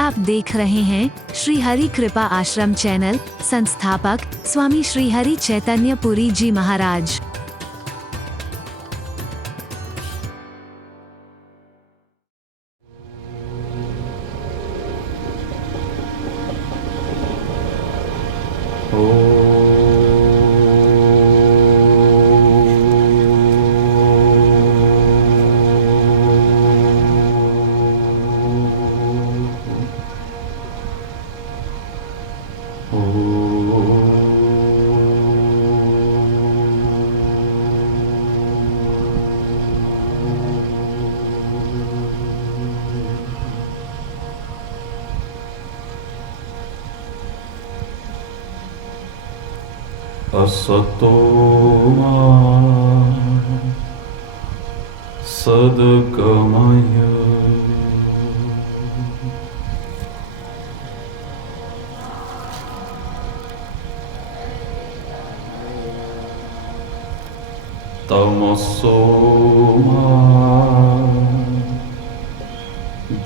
आप देख रहे हैं श्री हरि कृपा आश्रम चैनल। संस्थापक स्वामी श्री हरि चैतन्य पुरी जी महाराज। असतो मा सद्गमय तमसो मा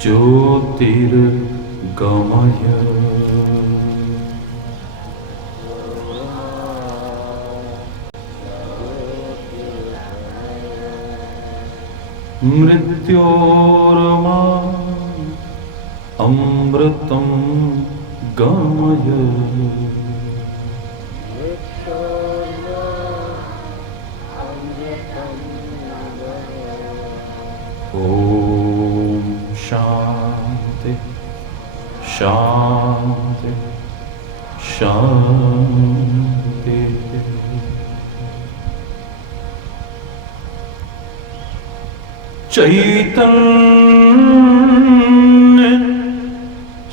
ज्योतिर्गमय मृत्योर्मा अमृतं गमय ओम शांति शांति शांति। चैतन्य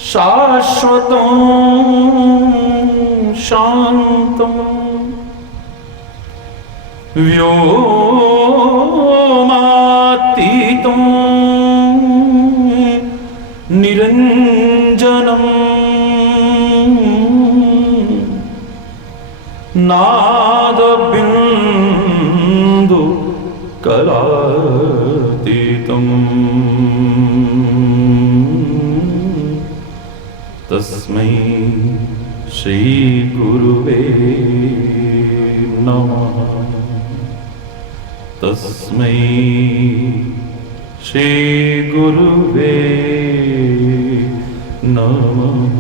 शाश्वतं शांतं व्योमातीतं निरंजनं नादबिंदु कलातीतं तस्मै श्री गुरुवे नमः। तस्मै श्री गुरुवे नमः।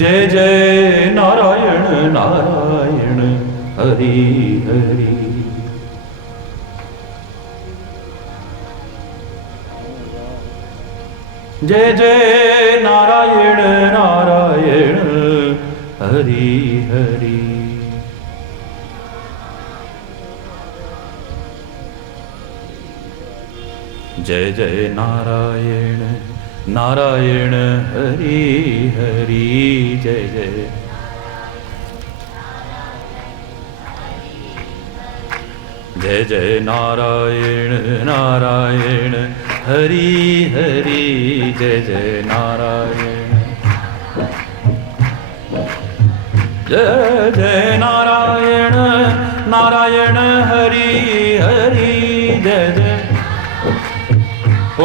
जय जय नारायण नारायण हरि हरि। जय जय नारायण नारायण हरि हरि। जय जय नारायण नारायण हरि हरि। जय जय जय जय नारायण नारायण हरि हरि। जय जय नारायण जय जय नारायण नारायण हरि हरि। जय जय ओ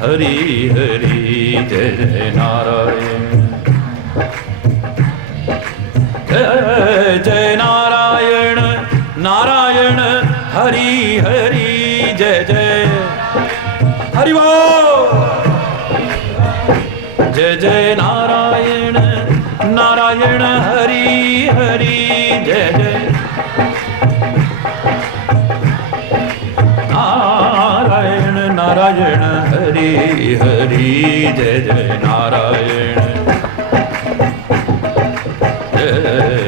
हरि हरि। जय जय नारायण जय जय नारायण नारायण हरि हरि। जय जय हरि बोल। जय जय नारायण नारायण हरि हरि। जय जय नारायण नारायण हरि हरि। जय जय नारायण जय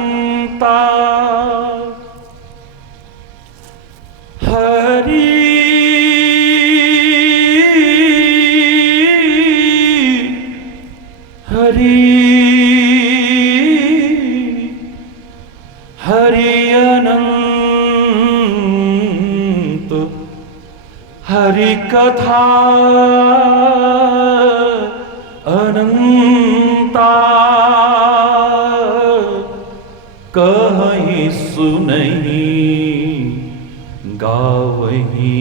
कथा अनंता कहीं सुनही गावही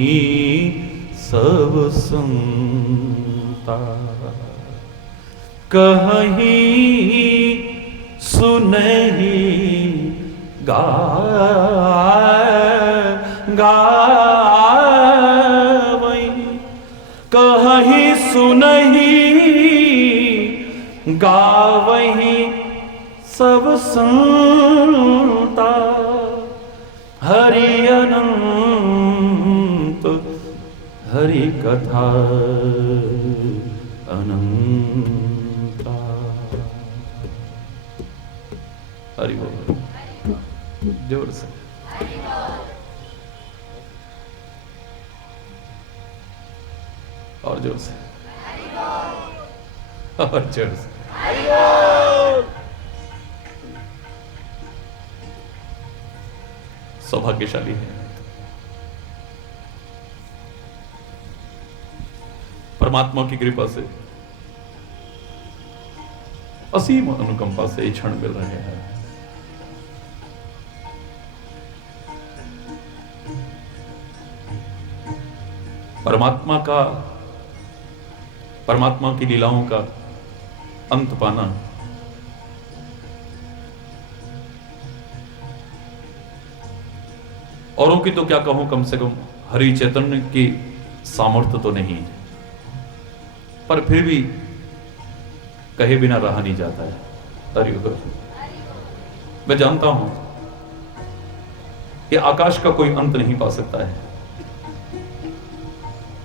सब संता। कहीं सुनही गावही कहीं सुनही गावही सब संता। हरि अनंत हरि कथा अनंता। हरि बोल जोर से। और जोर से और जोर से। सौभाग्यशाली है, परमात्मा की कृपा से असीम अनुकंपा से ये क्षण मिल रहे हैं। परमात्मा की लीलाओं का अंत पाना औरों की तो क्या कहूं, कम से कम हरि चैतन्य की सामर्थ्य तो नहीं है, पर फिर भी कहे बिना रहा नहीं जाता है। हरि बोल। मैं जानता हूं कि आकाश का कोई अंत नहीं पा सकता है।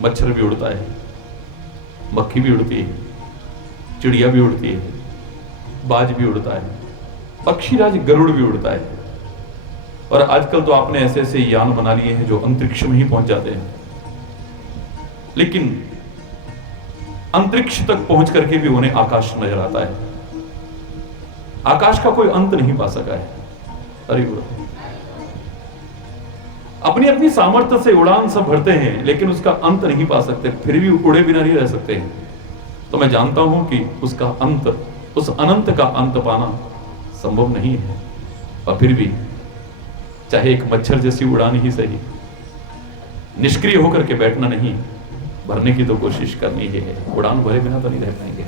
मच्छर भी उड़ता है, मक्खी भी उड़ती है, चिड़िया भी उड़ती है, बाज भी उड़ता है, पक्षीराज गरुड़ भी उड़ता है। और आजकल तो आपने ऐसे ऐसे यान बना लिए हैं जो अंतरिक्ष में ही पहुंच जाते हैं, लेकिन अंतरिक्ष तक पहुंच करके भी उन्हें आकाश नजर आता है। आकाश का कोई अंत नहीं पा सका है। अरे अपनी अपनी सामर्थ्य से उड़ान सब भरते हैं, लेकिन उसका अंत नहीं पा सकते, फिर भी उड़े बिना नहीं रह सकते हैं। तो मैं जानता हूं कि उसका अंत, उस अनंत का अंत पाना संभव नहीं है। और फिर भी चाहे एक मच्छर जैसी उड़ान ही सही, निष्क्रिय होकर के बैठना नहीं, भरने की तो कोशिश करनी ही है। उड़ान भरे बिना तो नहीं रह पाएंगे।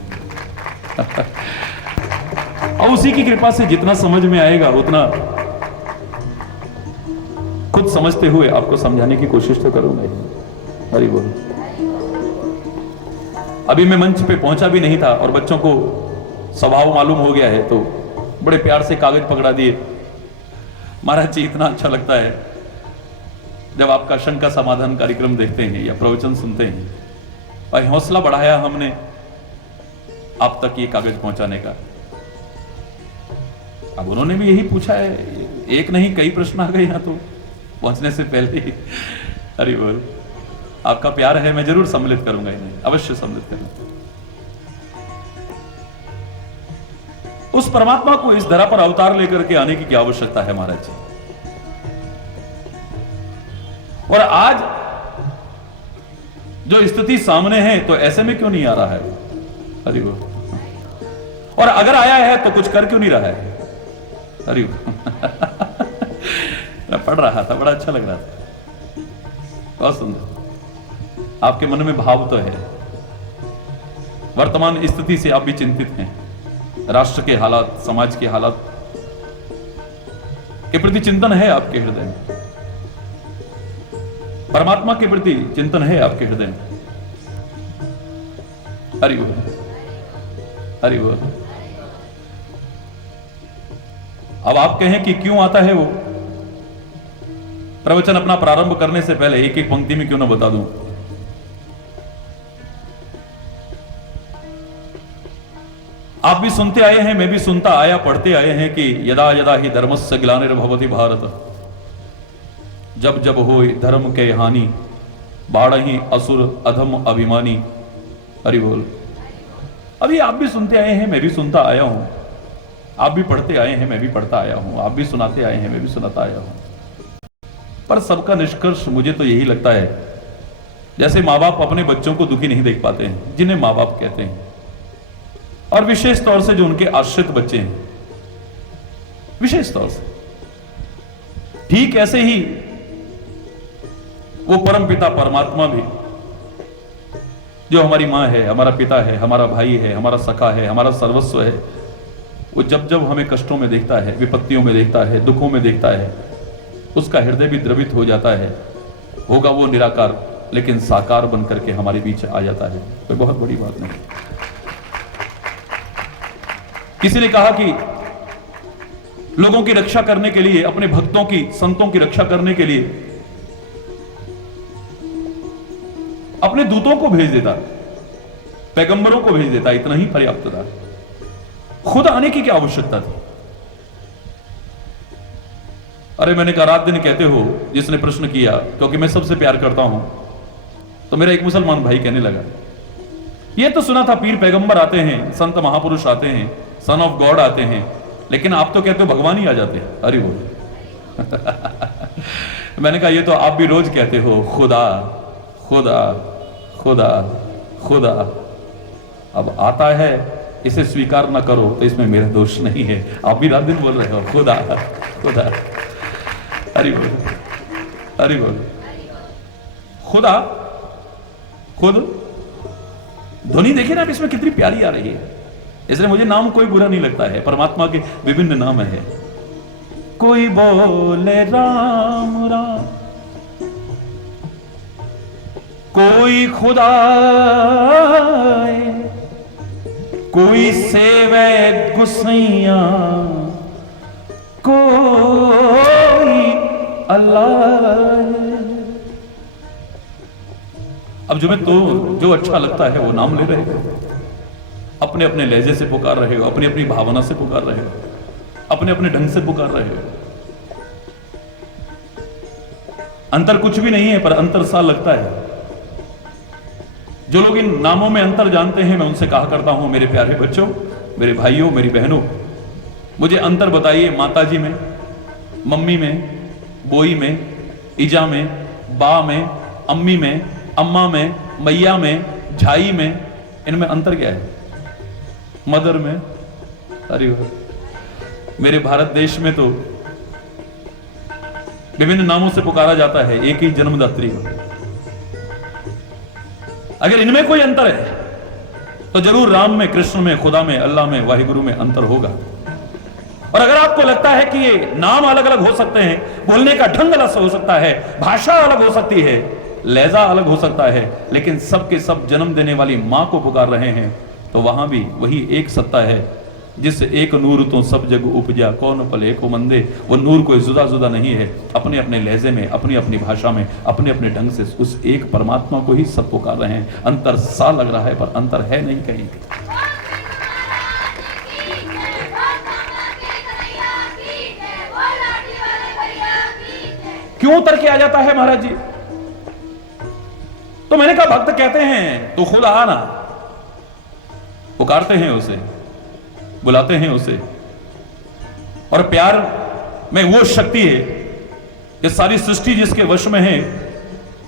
और उसी की कृपा से जितना समझ में आएगा उतना खुद समझते हुए आपको समझाने की कोशिश तो करूंगा। हरि बोल। अभी मैं मंच पे पहुंचा भी नहीं था और बच्चों को स्वभाव मालूम हो गया है, तो बड़े प्यार से कागज पकड़ा दिए। महाराज जी, इतना अच्छा लगता है जब आपका शंका समाधान कार्यक्रम देखते हैं या प्रवचन सुनते हैं, और हौसला बढ़ाया हमने आप तक ये कागज पहुंचाने का। अब उन्होंने भी यही पूछा है, एक नहीं कई प्रश्न आ गए यहाँ तो पहुंचने से पहले ही। हरि बोल। आपका प्यार है, मैं जरूर सम्मिलित करूंगा इन्हें, अवश्य सम्मिलित करूंगा। उस परमात्मा को इस धरा पर अवतार लेकर के आने की क्या आवश्यकता है महाराज जी। और आज जो स्थिति सामने है तो ऐसे में क्यों नहीं आ रहा है? हरि बोल। और अगर आया है तो कुछ कर क्यों नहीं रहा है? हरि बोल। मैं पढ़ रहा था, बड़ा अच्छा लग रहा था, बहुत सुंदर। आपके मन में भाव तो है, वर्तमान स्थिति से आप भी चिंतित हैं, राष्ट्र के हालात, समाज के हालात के प्रति चिंतन है आपके हृदय में, परमात्मा के प्रति चिंतन है आपके हृदय में। हरि बोल, हरि बोल। अब आप कहें कि क्यों आता है वो, प्रवचन अपना प्रारंभ करने से पहले एक एक पंक्ति में क्यों ना बता दूं। आप भी सुनते आए हैं, मैं भी सुनता आया, पढ़ते आए हैं कि यदा यदा ही धर्मस्य ग्लानिर्भवति भारत, जब जब हो धर्म के हानि, बाढ़हि असुर अधम अभिमानी। हरि बोल। अभी आप भी सुनते आए हैं, मैं भी सुनता आया हूं, आप भी पढ़ते आए हैं, मैं भी पढ़ता आया हूं, आप भी सुनाते आए हैं, मैं भी सुनाता आया हूं। पर सबका निष्कर्ष मुझे तो यही लगता है जैसे माँ बाप अपने बच्चों को दुखी नहीं देख पाते हैं, जिन्हें माँ बाप कहते हैं, और विशेष तौर से जो उनके आश्रित बच्चे हैं, विशेष तौर से, ठीक ऐसे ही वो परम पिता परमात्मा भी, जो हमारी माँ है, हमारा पिता है, हमारा भाई है, हमारा सखा है, हमारा सर्वस्व है, वो जब जब हमें कष्टों में देखता है, विपत्तियों में देखता है, दुखों में देखता है, उसका हृदय भी द्रवित हो जाता है। होगा वो निराकार, लेकिन साकार बन करके हमारे बीच आ जाता है। कोई बहुत बड़ी बात नहीं। किसी ने कहा कि लोगों की रक्षा करने के लिए, अपने भक्तों की, संतों की रक्षा करने के लिए अपने दूतों को भेज देता, पैगंबरों को भेज देता, इतना ही पर्याप्त था। खुद आने की क्या आवश्यकता थी? अरे मैंने कहा, रात दिन कहते हो, जिसने प्रश्न किया, क्योंकि मैं सबसे प्यार करता हूं, तो मेरा एक मुसलमान भाई कहने लगा, ये तो सुना था पीर पैगंबर आते हैं, संत महापुरुष आते हैं, सन ऑफ गॉड आते हैं, लेकिन आप तो कहते हो भगवान ही आ जाते हैं। अरे वो मैंने कहा, ये तो आप भी रोज कहते हो, खुदा खुदा खुदा खुदा। अब आता है, इसे स्वीकार ना करो तो इसमें मेरा दोष नहीं है। आप भी रात दिन बोल रहे हो खुदा खुदा। अरे बोल, अरे बोल, खुदा खुद। ध्वनि देखिए ना, इसमें कितनी प्यारी आ रही है। इसलिए मुझे नाम कोई बुरा नहीं लगता है। परमात्मा के विभिन्न नाम है। कोई बोले राम राम, कोई खुदा, कोई सेवे गुसैया, कोई अल्लाह। अब जो अच्छा लगता है वो नाम ले रहे हो, अपने अपने लहजे से पुकार रहे हो, अपनी अपनी भावना से पुकार रहे हो, अपने अपने ढंग से पुकार रहे हो। अंतर कुछ भी नहीं है, पर अंतर सा लगता है। जो लोग इन नामों में अंतर जानते हैं, मैं उनसे कहा करता हूं, मेरे प्यारे बच्चों, मेरे भाइयों, मेरी बहनों, मुझे अंतर बताइए माताजी में, मम्मी में, बोई में, इजा में, बा में, अम्मी में, अम्मा में, मैया में, झाई में, इनमें अंतर क्या है? मदर में। अरे मेरे भारत देश में तो विभिन्न नामों से पुकारा जाता है एक ही जन्मदात्री को। अगर इनमें कोई अंतर है तो जरूर राम में, कृष्ण में, खुदा में, अल्लाह में, वाहिगुरु में अंतर होगा। और अगर आपको लगता है कि ये नाम अलग अलग हो सकते हैं, बोलने का ढंग अलग हो सकता है, भाषा अलग हो सकती है, लहजा अलग हो सकता है, लेकिन सबके सब जन्म देने वाली मां को पुकार रहे हैं, तो वहां भी वही एक सत्ता है, जिस एक नूर तो सब जग उपजा, कौन पले को मंदे। वो नूर कोई जुदा जुदा नहीं है, अपने अपने लहजे में, अपनी अपनी भाषा में, अपने अपने ढंग से उस एक परमात्मा को ही सब पुकार रहे हैं। अंतर सा लग रहा है, पर अंतर है नहीं कहीं। क्यों उतर के आ जाता है महाराज जी? तो मैंने कहा, भक्त कहते हैं तो खुद आना, पुकारते हैं उसे, बुलाते हैं उसे। और प्यार में वो शक्ति है कि सारी सृष्टि जिसके वश में है,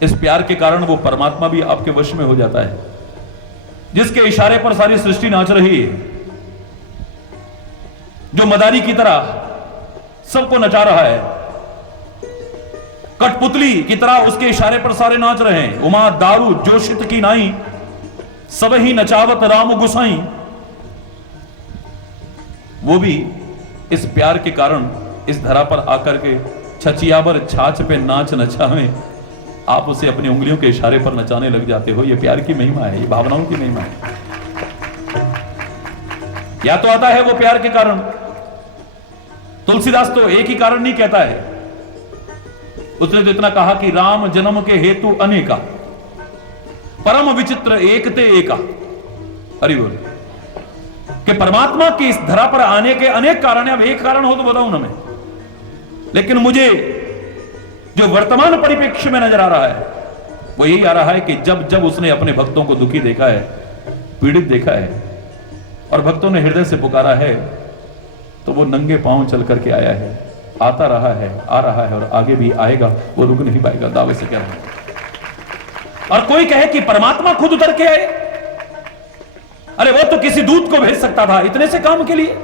इस प्यार के कारण वो परमात्मा भी आपके वश में हो जाता है। जिसके इशारे पर सारी सृष्टि नाच रही है, जो मदारी की तरह सबको नचा रहा है, कठपुतली की तरह उसके इशारे पर सारे नाच रहे हैं। उमा दारू जोशित की नाई, सब ही नचावत राम गुसाई। वो भी इस प्यार के कारण इस धरा पर आकर के छचियावर छाछ पे नाच नचावे, आप उसे अपनी उंगलियों के इशारे पर नचाने लग जाते हो। ये प्यार की महिमा है, ये भावनाओं की महिमा है। या तो आता है वो प्यार के कारण। तुलसीदास तो एक ही कारण नहीं कहता है, उसने तो इतना कहा कि राम जन्म के हेतु अनेका, परम विचित्र एकते एका। अरे बोल, कि परमात्मा की इस धरा पर आने के अनेक कारण है। अब एक कारण हो तो बताऊं ना मैं, लेकिन मुझे जो वर्तमान परिप्रेक्ष्य में नजर आ रहा है वो यही आ रहा है कि जब जब उसने अपने भक्तों को दुखी देखा है, पीड़ित देखा है, और भक्तों ने हृदय से पुकारा है, तो वो नंगे पांव चल करके आया है, आता रहा है, आ रहा है, और आगे भी आएगा। वो रुक नहीं पाएगा, दावे से कह रहा है। और कोई कहे कि परमात्मा खुद उतर के आए, अरे वो तो किसी दूत को भेज सकता था इतने से काम के लिए,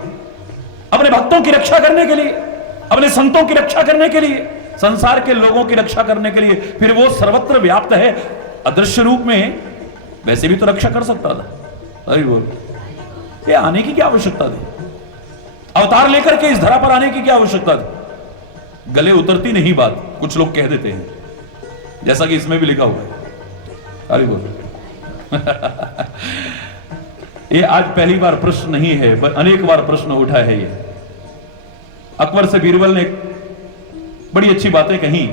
अपने भक्तों की रक्षा करने के लिए, अपने संतों की रक्षा करने के लिए, संसार के लोगों की रक्षा करने के लिए। फिर वो सर्वत्र व्याप्त है अदृश्य रूप में, वैसे भी तो रक्षा कर सकता था। अरे बोल, ये आने की क्या आवश्यकता थी? अवतार लेकर के इस धरा पर आने की क्या आवश्यकता थी? गले उतरती नहीं बात, कुछ लोग कह देते हैं, जैसा कि इसमें भी लिखा हुआ है। अरे बोल ये आज पहली बार प्रश्न नहीं है, अनेक बार प्रश्न उठा है। ये अकबर से बीरबल ने बड़ी अच्छी बातें कही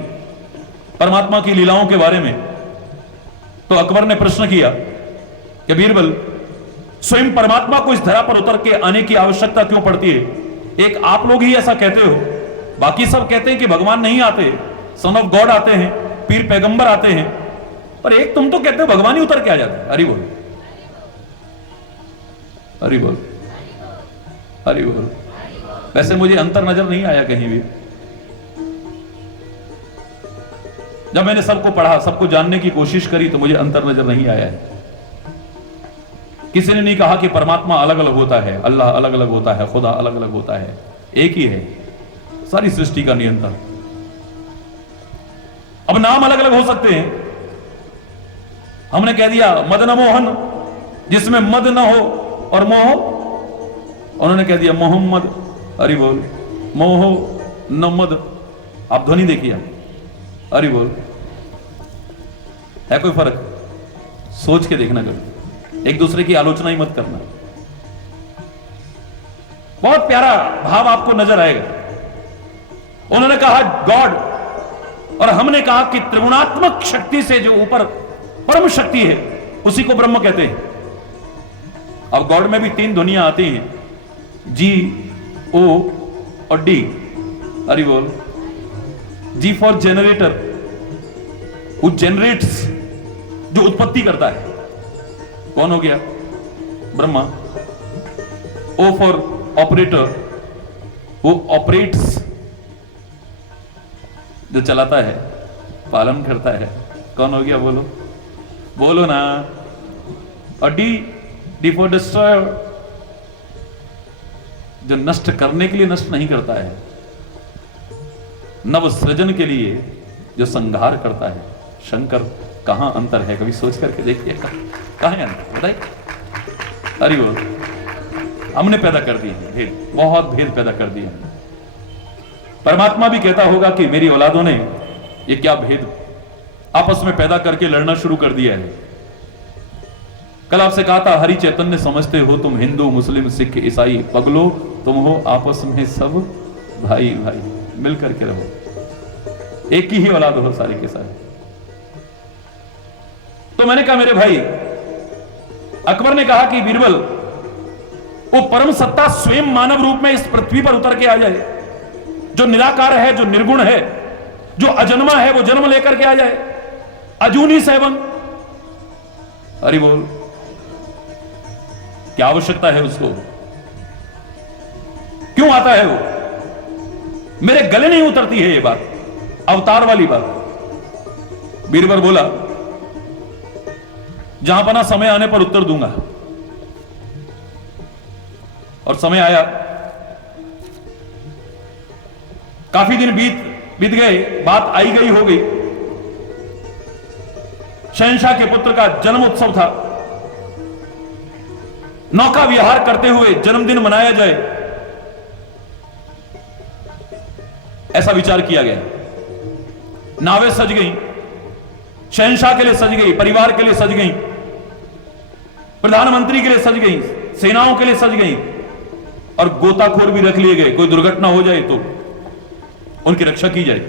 परमात्मा की लीलाओं के बारे में। तो अकबर ने प्रश्न किया कि बीरबल, स्वयं परमात्मा को इस धरा पर उतर के आने की आवश्यकता क्यों पड़ती है? एक आप लोग ही ऐसा कहते हो, बाकी सब कहते हैं कि भगवान नहीं आते, सन ऑफ गॉड आते हैं, पीर पैगंबर आते हैं, पर एक तुम तो कहते हो भगवान ही उतर के आ जाते हैं। हरि बोल, हरि बोल, हरि बोल। वैसे मुझे अंतर नजर नहीं आया कहीं भी। जब मैंने सबको पढ़ा, सबको जानने की कोशिश करी, तो मुझे अंतर नजर नहीं आया है। किसी ने नहीं कहा कि परमात्मा अलग अलग होता है, अल्लाह अलग अलग होता है, खुदा अलग अलग होता है, एक ही है सारी सृष्टि का नियंत्रण। अब नाम अलग अलग हो सकते हैं। हमने कह दिया मदन मोहन, जिसमें मद न हो और मोह, उन्होंने कह दिया मोहम्मद। हरि बोल, मोह न मद। आप ध्वनि देखिए, हरि बोल। है कोई फर्क? सोच के देखना कभी, एक दूसरे की आलोचना ही मत करना। बहुत प्यारा भाव आपको नजर आएगा। उन्होंने कहा गॉड, और हमने कहा कि त्रिगुणात्मक शक्ति से जो ऊपर परम शक्ति है उसी को ब्रह्म कहते हैं। अब गॉड में भी 3 ध्वनियां आती हैं, जी, ओ और डी। हरि बोल। जी फॉर जनरेटर, वो जनरेट्स, जो उत्पत्ति करता है, कौन हो गया? ब्रह्मा। ओ फॉर ऑपरेटर, वो ऑपरेट्स, जो चलाता है, पालन करता है, कौन हो गया? बोलो, बोलो ना। और डी फॉर डिस्ट्रॉयर, जो नष्ट करने के लिए नष्ट नहीं करता है, नव सृजन के लिए जो संहार करता है। शंकर, कहां अंतर है? कभी सोच करके देखिए, कहां है अंतर बताइए। अरे वो हमने पैदा कर दिए भेद, बहुत भेद पैदा कर दिए। परमात्मा भी कहता होगा कि मेरी औलादों ने ये क्या भेद आपस में पैदा करके लड़ना शुरू कर दिया है। कल आपसे कहा था, हरि चैतन्य समझते हो तुम हिंदू मुस्लिम सिख ईसाई, पगलो तुम हो आपस में सब भाई भाई, मिल करके रहो, एक ही औलाद हो सारी के सारे। तो मैंने कहा मेरे भाई, अकबर ने कहा कि बीरबल, वो परम सत्ता स्वयं मानव रूप में इस पृथ्वी पर उतर के आ जाए, जो निराकार है, जो निर्गुण है, जो अजन्मा है, वो जन्म लेकर के आ जाए, अजूनी सेवन। हरि बोल। क्या आवश्यकता है उसको? क्यों आता है वो? मेरे गले नहीं उतरती है ये बात, अवतार वाली बात। बीरबल बोला, जहां पना समय आने पर उत्तर दूंगा। और समय आया, काफी दिन बीत गए, बात आई गई हो गई। शहंशाह के पुत्र का जन्म उत्सव था, नौका विहार करते हुए जन्मदिन मनाया जाए, ऐसा विचार किया गया। नावें सज गई, शहंशाह के लिए सज गई, परिवार के लिए सज गई, प्रधानमंत्री के लिए सज गई, सेनाओं के लिए सज गई, और गोताखोर भी रख लिए गए, कोई दुर्घटना हो जाए तो उनकी रक्षा की जाए।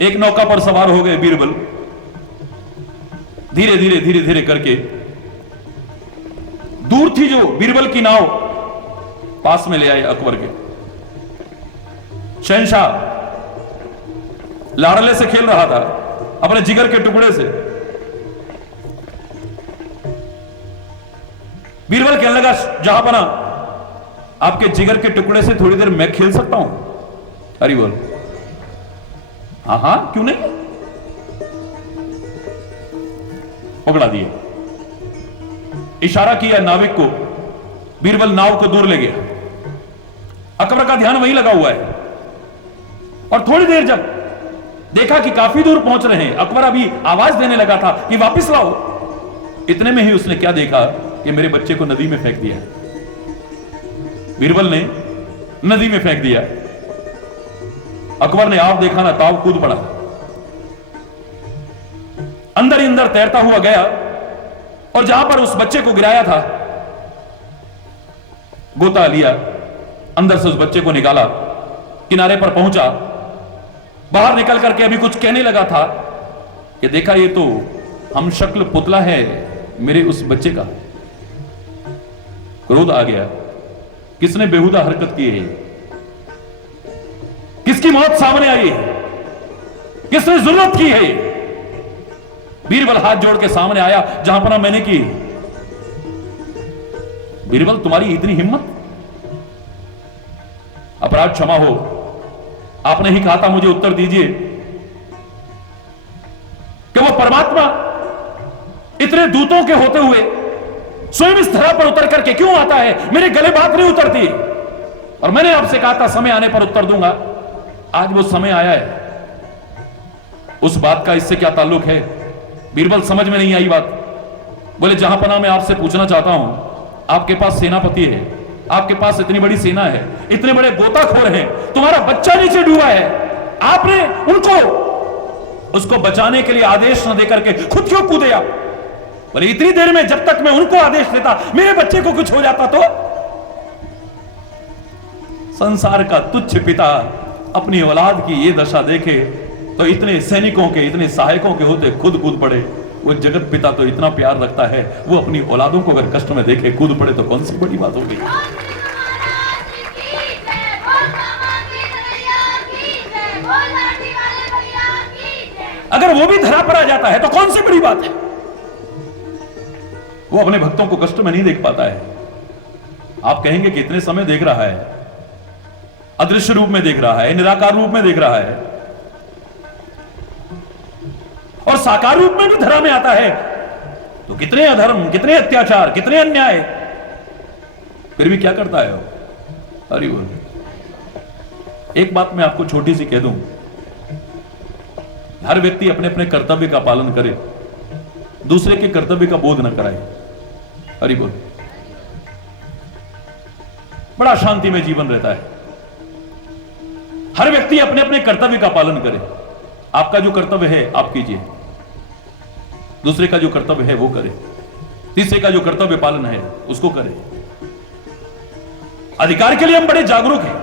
एक नौका पर सवार हो गए बीरबल, धीरे धीरे धीरे धीरे करके। दूर थी जो बीरबल की नाव, पास में ले आए अकबर के। शहंशाह लाड़ले से खेल रहा था, अपने जिगर के टुकड़े से। बीरबल कहने लगा, जहांपना, आपके जिगर के टुकड़े से थोड़ी देर मैं खेल सकता हूं? हरि बोल। हाँ हाँ, क्यों नहीं, पकड़ा दिए। इशारा किया नाविक को, बीरबल नाव को दूर ले गया। अकबर का ध्यान वहीं लगा हुआ है और थोड़ी देर जब देखा कि काफी दूर पहुंच रहे हैं, अकबर अभी आवाज देने लगा था कि वापस लाओ। इतने में ही उसने क्या देखा कि मेरे बच्चे को नदी में फेंक दिया। बीरबल ने नदी में फेंक दिया। अकबर ने आप देखा ना ताव कूद पड़ा, अंदर ही अंदर तैरता हुआ गया और जहां पर उस बच्चे को गिराया था, गोता लिया, अंदर से उस बच्चे को निकाला, किनारे पर पहुंचा। बाहर निकल करके अभी कुछ कहने लगा था कि देखा ये तो हम शक्ल पुतला है मेरे उस बच्चे का। क्रोध आ गया, किसने बेहुदा हरकत की है, किसकी मौत सामने आई है, किसने जुर्रत की है। बीरबल हाथ जोड़ के सामने आया, जहां पर मैंने की। बीरबल तुम्हारी इतनी हिम्मत, अपराध क्षमा हो, आपने ही कहा था मुझे उत्तर दीजिए कि वो परमात्मा इतने दूतों के होते हुए स्वयं इस धरा पर उतर करके क्यों आता है, मेरे गले बात नहीं उतरती। और मैंने आपसे कहा था समय आने पर उत्तर दूंगा, आज वो समय आया है। उस बात का इससे क्या ताल्लुक है? बीरबल समझ में नहीं आई बात। बोले जहां पना मैं आपसे पूछना चाहता हूं, आपके पास सेनापति है, आपके पास इतनी बड़ी सेना है, इतने बड़े गोताखोर हैं, तुम्हारा बच्चा नीचे डूबा है, आपने उसको बचाने के लिए आदेश न देकर के खुद क्यों कूदे आप? बोले इतनी देर में जब तक मैं उनको आदेश देता, मेरे बच्चे को कुछ हो जाता तो? संसार का तुच्छ पिता अपनी औलाद की ये दशा देखे तो इतने सैनिकों के, इतने सहायकों के होते खुद कूद पड़े। वो जगत पिता तो इतना प्यार रखता है, वो अपनी औलादों को अगर कष्ट में देखे कूद पड़े तो कौन सी बड़ी बात होगी। अगर वो भी धरा पर आ जाता है तो कौन सी बड़ी बात है। वो अपने भक्तों को कष्ट में नहीं देख पाता है। आप कहेंगे कि इतने समय देख रहा है, अदृश्य रूप में देख रहा है, निराकार रूप में देख रहा है, और साकार रूप में भी धरा में आता है, तो कितने अधर्म, कितने अत्याचार, कितने अन्याय, फिर भी क्या करता है वो? हरि बोल। एक बात मैं आपको छोटी सी कह दूं, हर व्यक्ति अपने अपने कर्तव्य का पालन करे, दूसरे के कर्तव्य का बोध न कराए। हरि बोल। बड़ा शांति में जीवन रहता है। हर व्यक्ति अपने अपने कर्तव्य का पालन करे। आपका जो कर्तव्य है आप कीजिए, दूसरे का जो कर्तव्य है वो करे, तीसरे का जो कर्तव्य पालन है उसको करे। अधिकार के लिए हम बड़े जागरूक हैं,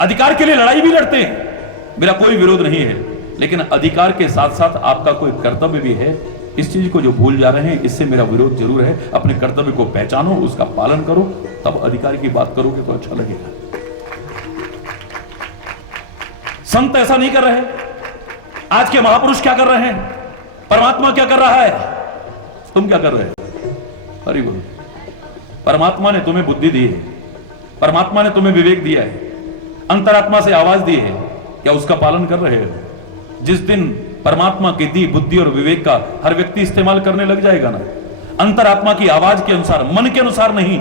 अधिकार के लिए लड़ाई भी लड़ते हैं, मेरा कोई विरोध नहीं है, लेकिन अधिकार के साथ साथ आपका कोई कर्तव्य भी है। इस चीज को जो भूल जा रहे हैं, इससे मेरा विरोध जरूर है। अपने कर्तव्य को पहचानो, उसका पालन करो, तब अधिकार की बात करोगे तो अच्छा लगेगा। संत ऐसा नहीं कर रहे। आज के महापुरुष क्या कर रहे हैं, परमात्मा क्या कर रहा है, तुम क्या कर रहे हो? हरि बोल। परमात्मा ने तुम्हें बुद्धि दी है, परमात्मा ने तुम्हें विवेक दिया है, अंतरात्मा से आवाज दी है, क्या उसका पालन कर रहे हो? जिस दिन परमात्मा की दी बुद्धि और विवेक का हर व्यक्ति इस्तेमाल करने लग जाएगा ना, अंतरात्मा की आवाज के अनुसार, मन के अनुसार नहीं,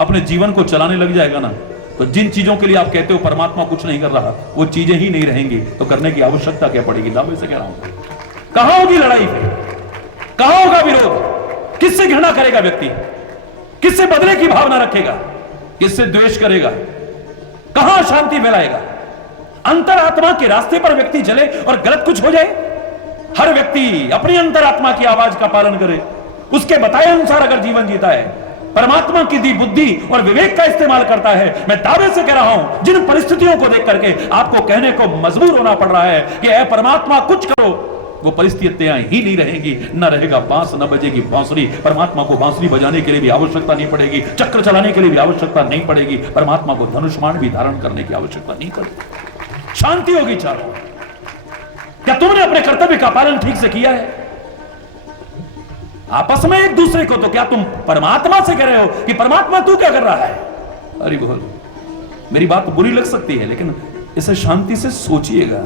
अपने जीवन को चलाने लग जाएगा ना, तो जिन चीजों के लिए आप कहते हो परमात्मा कुछ नहीं कर रहा, वो चीजें ही नहीं रहेंगी, तो करने की आवश्यकता क्या पड़ेगी? दावे से कह रहा हूं। कहां होगी लड़ाई, कहां होगा विरोध? किससे घृणा करेगा व्यक्ति? किससे बदले की भावना रखेगा? किससे द्वेष करेगा? कहां शांति फैलाएगा? अंतरात्मा के रास्ते पर व्यक्ति चले और गलत कुछ हो जाए? हर व्यक्ति अपनी अंतरात्मा की आवाज का पालन करे, उसके बताए अनुसार अगर जीवन जीता है, परमात्मा की दी बुद्धि और विवेक का इस्तेमाल करता है, मैं दावे से कह रहा हूं, जिन परिस्थितियों को देख करके आपको कहने को मजबूर होना पड़ रहा है कि ऐ परमात्मा कुछ करो, वो परिस्थितियां ही नहीं रहेंगी। न रहेगा बांस, न बजेगी बांसुरी। परमात्मा को बांसुरी बजाने के लिए भी आवश्यकता नहीं पड़ेगी, चक्र चलाने के लिए भी आवश्यकता नहीं पड़ेगी, परमात्मा को धनुष्मान भी धारण करने की आवश्यकता नहीं पड़ेगी। शांति होगी चारों। क्या तुमने अपने कर्तव्य का पालन ठीक से किया है? आपस में एक दूसरे को, तो क्या तुम परमात्मा से कह रहे हो कि परमात्मा तू क्या कर रहा है? अरे बोल। मेरी बात बुरी लग सकती है, लेकिन इसे शांति से सोचिएगा।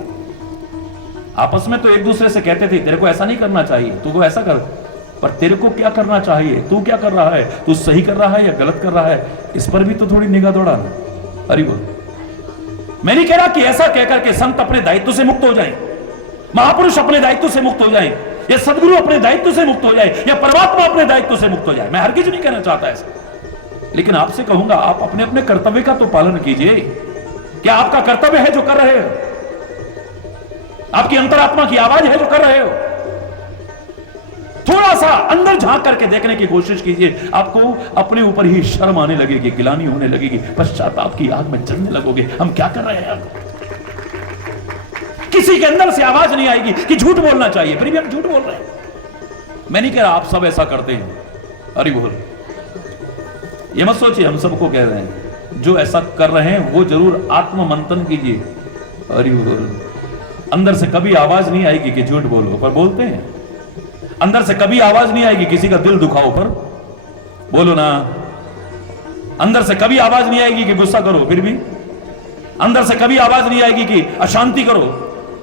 आपस में तो एक दूसरे से कहते थे तेरे को ऐसा नहीं करना चाहिए, तू को ऐसा कर, पर तेरे को क्या करना चाहिए, तू क्या कर रहा है, तू सही कर रहा है या गलत कर रहा है, इस पर भी तो थोड़ी निगाह दौड़ाना। हरि बोल। मैं नहीं कह रहा कि ऐसा कहकर के संत अपने दायित्व से मुक्त हो जाएं, महापुरुष अपने दायित्व से मुक्त हो जाएं, या सदगुरु अपने दायित्व से मुक्त हो जाए, या परमात्मा अपने दायित्व से मुक्त हो जाए। मैं हर किसी नहीं कहना चाहता ऐसा, लेकिन आपसे कहूंगा आप अपने अपने कर्तव्य का तो पालन कीजिए। क्या आपका कर्तव्य है जो कर रहे हो? आपकी अंतरात्मा की आवाज है जो कर रहे हो? थोड़ा सा अंदर झांक करके देखने की कोशिश कीजिए, आपको अपने ऊपर ही शर्म आने लगेगी, गिलानी होने लगेगी, पश्चाताप की आग में जलने लगोगे। हम क्या कर रहे हैं? किसी के अंदर से आवाज नहीं आएगी कि झूठ बोलना चाहिए, फिर भी हम झूठ बोल रहे हैं। मैं नहीं कह रहा आप सब ऐसा करते हैं, हरि बोल। ये मत सोचिए हम सबको कह रहे हैं, जो ऐसा कर रहे हैं वो जरूर आत्म मंथन कीजिए, हरि बोल। अंदर से कभी आवाज नहीं आएगी कि झूठ बोलो, पर बोलते हैं। अंदर से कभी आवाज नहीं आएगी किसी का दिल दुखाओ, पर बोलो ना। अंदर से कभी आवाज नहीं आएगी कि गुस्सा करो, फिर भी। अंदर से कभी आवाज नहीं आएगी कि अशांति करो,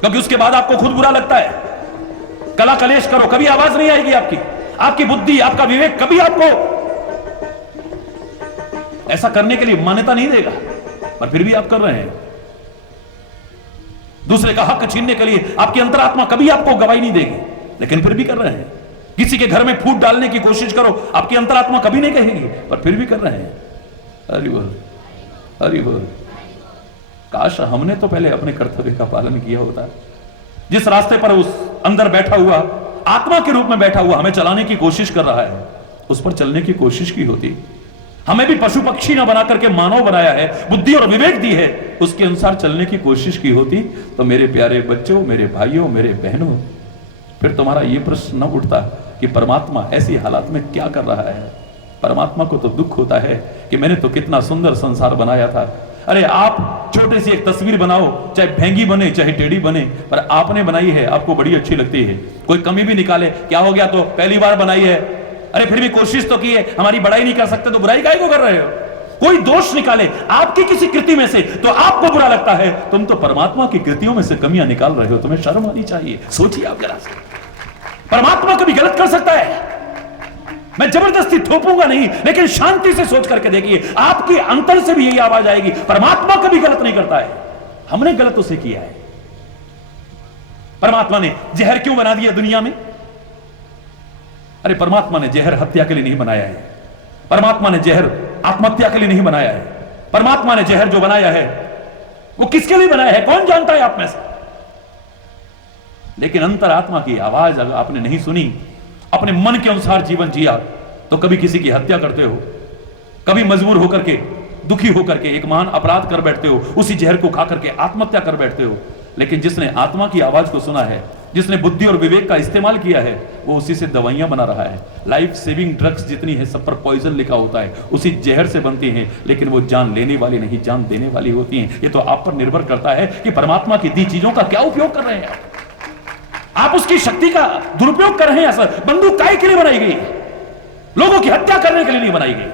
क्योंकि उसके बाद आपको खुद बुरा लगता है। कला कलेश करो, कभी आवाज नहीं आएगी आपकी। आपकी बुद्धि, आपका विवेक कभी आपको ऐसा करने के लिए मान्यता नहीं देगा, पर फिर भी आप कर रहे हैं। दूसरे का हक छीनने के लिए आपकी अंतरात्मा कभी आपको गवाही नहीं देगी, लेकिन फिर भी कर रहे हैं। किसी के घर में फूट डालने की कोशिश करो, आपकी अंतरात्मा कभी नहीं कहेगी, पर फिर भी कर रहे हैं। हरि बोल, हरि बोल। काश हमने तो पहले अपने कर्तव्य का पालन किया होता। जिस रास्ते पर उस अंदर बैठा हुआ आत्मा के रूप में बैठा हुआ हमें चलाने की कोशिश कर रहा है, उस पर चलने की कोशिश की होती। हमें भी पशु पक्षी ना बना करके मानव बनाया है, बुद्धि और विवेक दी है, उसके अनुसार चलने की कोशिश की होती, तो मेरे प्यारे बच्चों, मेरे भाइयों, मेरे बहनों, फिर तुम्हारा यह प्रश्न न उठता कि परमात्मा ऐसी हालात में क्या कर रहा है। परमात्मा को तो दुख होता है कि मैंने तो कितना सुंदर संसार बनाया था। अरे आप छोटी सी एक तस्वीर बनाओ, चाहे भेंगी बने चाहे टेढ़ी बने, पर आपने बनाई है, आपको बड़ी अच्छी लगती है। कोई कमी भी निकाले, क्या हो गया, तो पहली बार बनाई है, अरे फिर भी कोशिश तो की है, हमारी बड़ाई नहीं कर सकते तो बुराई काहे को कर रहे हो। कोई दोष निकाले आपकी किसी कृति में से तो आपको बुरा लगता है। तुम तो परमात्मा की कृतियों में से कमियां निकाल रहे हो, तुम्हें शर्म आनी चाहिए। सोचिए आप जरा से, परमात्मा कभी गलत कर सकता है? मैं जबरदस्ती थोपूंगा नहीं, लेकिन शांति से सोच करके देखिए, आपके अंतर से भी यही आवाज आएगी, परमात्मा कभी गलत नहीं करता है, हमने गलत उसे किया है। परमात्मा ने जहर क्यों बना दिया दुनिया में? अरे परमात्मा ने जहर हत्या के लिए नहीं बनाया है, परमात्मा ने जहर आत्महत्या के लिए नहीं बनाया है। परमात्मा ने जहर जो बनाया है वो किसके लिए बनाया है, कौन जानता है आप में से? लेकिन अंतरात्मा की आवाज अगर आपने नहीं सुनी, अपने मन के अनुसार जीवन जिया, तो कभी किसी की हत्या करते हो, कभी मजबूर होकर के, दुखी होकर के एक महान अपराध कर बैठते हो, उसी जहर को खा करके आत्महत्या कर बैठते हो। लेकिन जिसने आत्मा की आवाज को सुना है, जिसने बुद्धि और विवेक का इस्तेमाल किया है, वो उसी से दवाइयां बना रहा है। लाइफ सेविंग ड्रग्स जितनी है सब पर पॉइजन लिखा होता है, उसी जहर से बनती हैं, लेकिन वो जान लेने वाली नहीं, जान देने वाली होती हैं। ये तो आप पर निर्भर करता है कि परमात्मा की दी चीजों का क्या उपयोग कर रहे हैं। आप उसकी शक्ति का दुरुपयोग कर रहे हैं। सर, बंदूक काहे के लिए बनाई गई? लोगों की हत्या करने के लिए नहीं बनाई गई।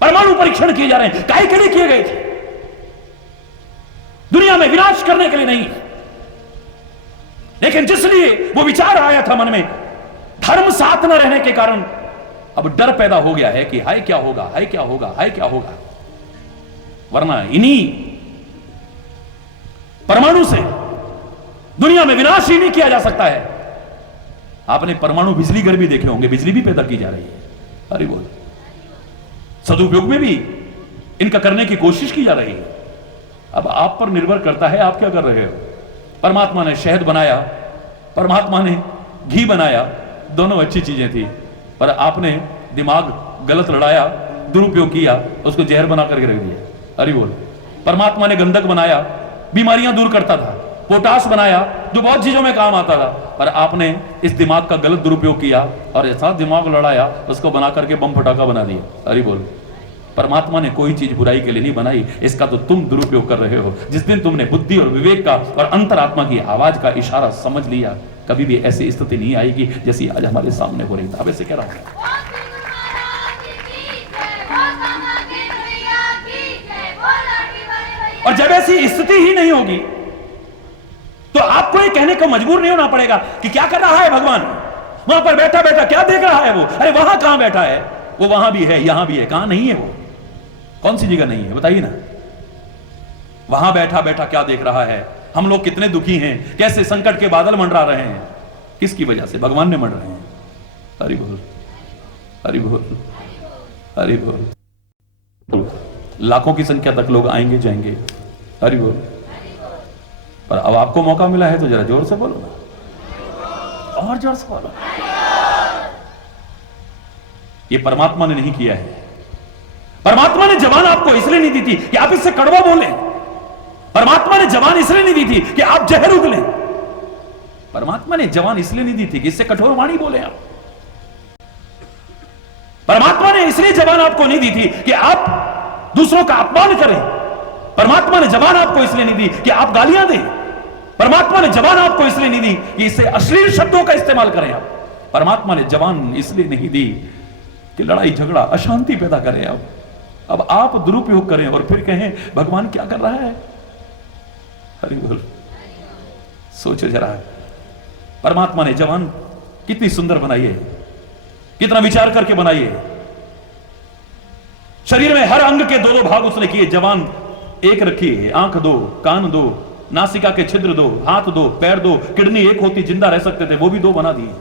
परमाणु परीक्षण किए जा रहे हैं, काहे के लिए किए गए थे? दुनिया में विनाश करने के लिए नहीं। लेकिन जिसलिए वो विचार आया था मन में, धर्म साथ न रहने के कारण अब डर पैदा हो गया है कि हाय क्या होगा, हाय क्या होगा, हाय क्या होगा। वरना इन्हीं परमाणु से दुनिया में विनाश ही नहीं किया जा सकता है। आपने परमाणु बिजली घर भी देखे होंगे, बिजली भी पैदा की जा रही है। अरे बोल, सदुपयोग में भी इनका करने की कोशिश की जा रही है। अब आप पर निर्भर करता है आप क्या कर रहे हो। परमात्मा ने शहद बनाया, परमात्मा ने घी बनाया, दोनों अच्छी चीजें थी, पर आपने दिमाग गलत लड़ाया, दुरुपयोग किया, उसको जहर बना करके रख दिया। अरे बोल, परमात्मा ने गंधक बनाया, बीमारियां दूर करता था, पोटाश बनाया जो बहुत चीजों में काम आता था, पर आपने इस दिमाग का गलत दुरुपयोग किया और ऐसा दिमाग लड़ाया, उसको बना करके बम फटाका बना दिया। अरे बोल, परमात्मा ने कोई चीज बुराई के लिए नहीं बनाई, इसका तो तुम दुरुपयोग कर रहे हो। जिस दिन तुमने बुद्धि और विवेक का और अंतरात्मा की आवाज का इशारा समझ लिया, कभी भी ऐसी स्थिति नहीं आएगी जैसी आज हमारे सामने हो रही था। वैसे कह रहा हूं, और जब ऐसी स्थिति ही नहीं होगी तो आपको ये कहने को मजबूर नहीं होना पड़ेगा कि क्या कर रहा है भगवान, वहां पर बैठा बैठा क्या देख रहा है वो। अरे वहां कहां बैठा है वो, वहां भी है यहां भी है, कहां नहीं है वो, कौन सी जगह नहीं है बताइए ना। वहां बैठा बैठा क्या देख रहा है। हम लोग कितने दुखी हैं, कैसे संकट के बादल मंडरा रहे हैं, किसकी वजह से, भगवान ने मंड रहे हैं। हरि बोल हरि बोल हरि बोल। लाखों की संख्या तक लोग आएंगे जाएंगे, हरि बोल। पर अब आपको मौका मिला है तो जरा जोर से बोलो ना, और जोर से बोलो। ये परमात्मा ने नहीं किया है। परमात्मा ने जबान आपको इसलिए नहीं दी थी कि आप इससे कड़वा बोले। परमात्मा ने जबान इसलिए नहीं दी थी कि आप जहर उगले। परमात्मा ने जबान इसलिए नहीं दी थी कि इससे कठोर वाणी बोले आप। परमात्मा ने इसलिए जबान आपको नहीं दी थी कि आप दूसरों का अपमान करें। परमात्मा ने जबान आपको इसलिए नहीं दी कि आप गालियां दें। परमात्मा ने जबान आपको इसलिए नहीं दी कि इससे अश्लील शब्दों का इस्तेमाल करें आप। परमात्मा ने जबान इसलिए नहीं दी कि लड़ाई झगड़ा अशांति पैदा करें आप। अब आप दुरुपयोग करें और फिर कहें भगवान क्या कर रहा है। हरि बोल। सोचो जरा, परमात्मा ने जबान कितनी सुंदर बनाई है, कितना विचार करके बनाई है। शरीर में हर अंग के दो दो भाग उसने किए। जबान एक रखी है, आंख दो, कान दो, नासिका के छिद्र दो, हाथ दो, पैर दो। किडनी एक होती जिंदा रह सकते थे, वो भी दो बना दिए।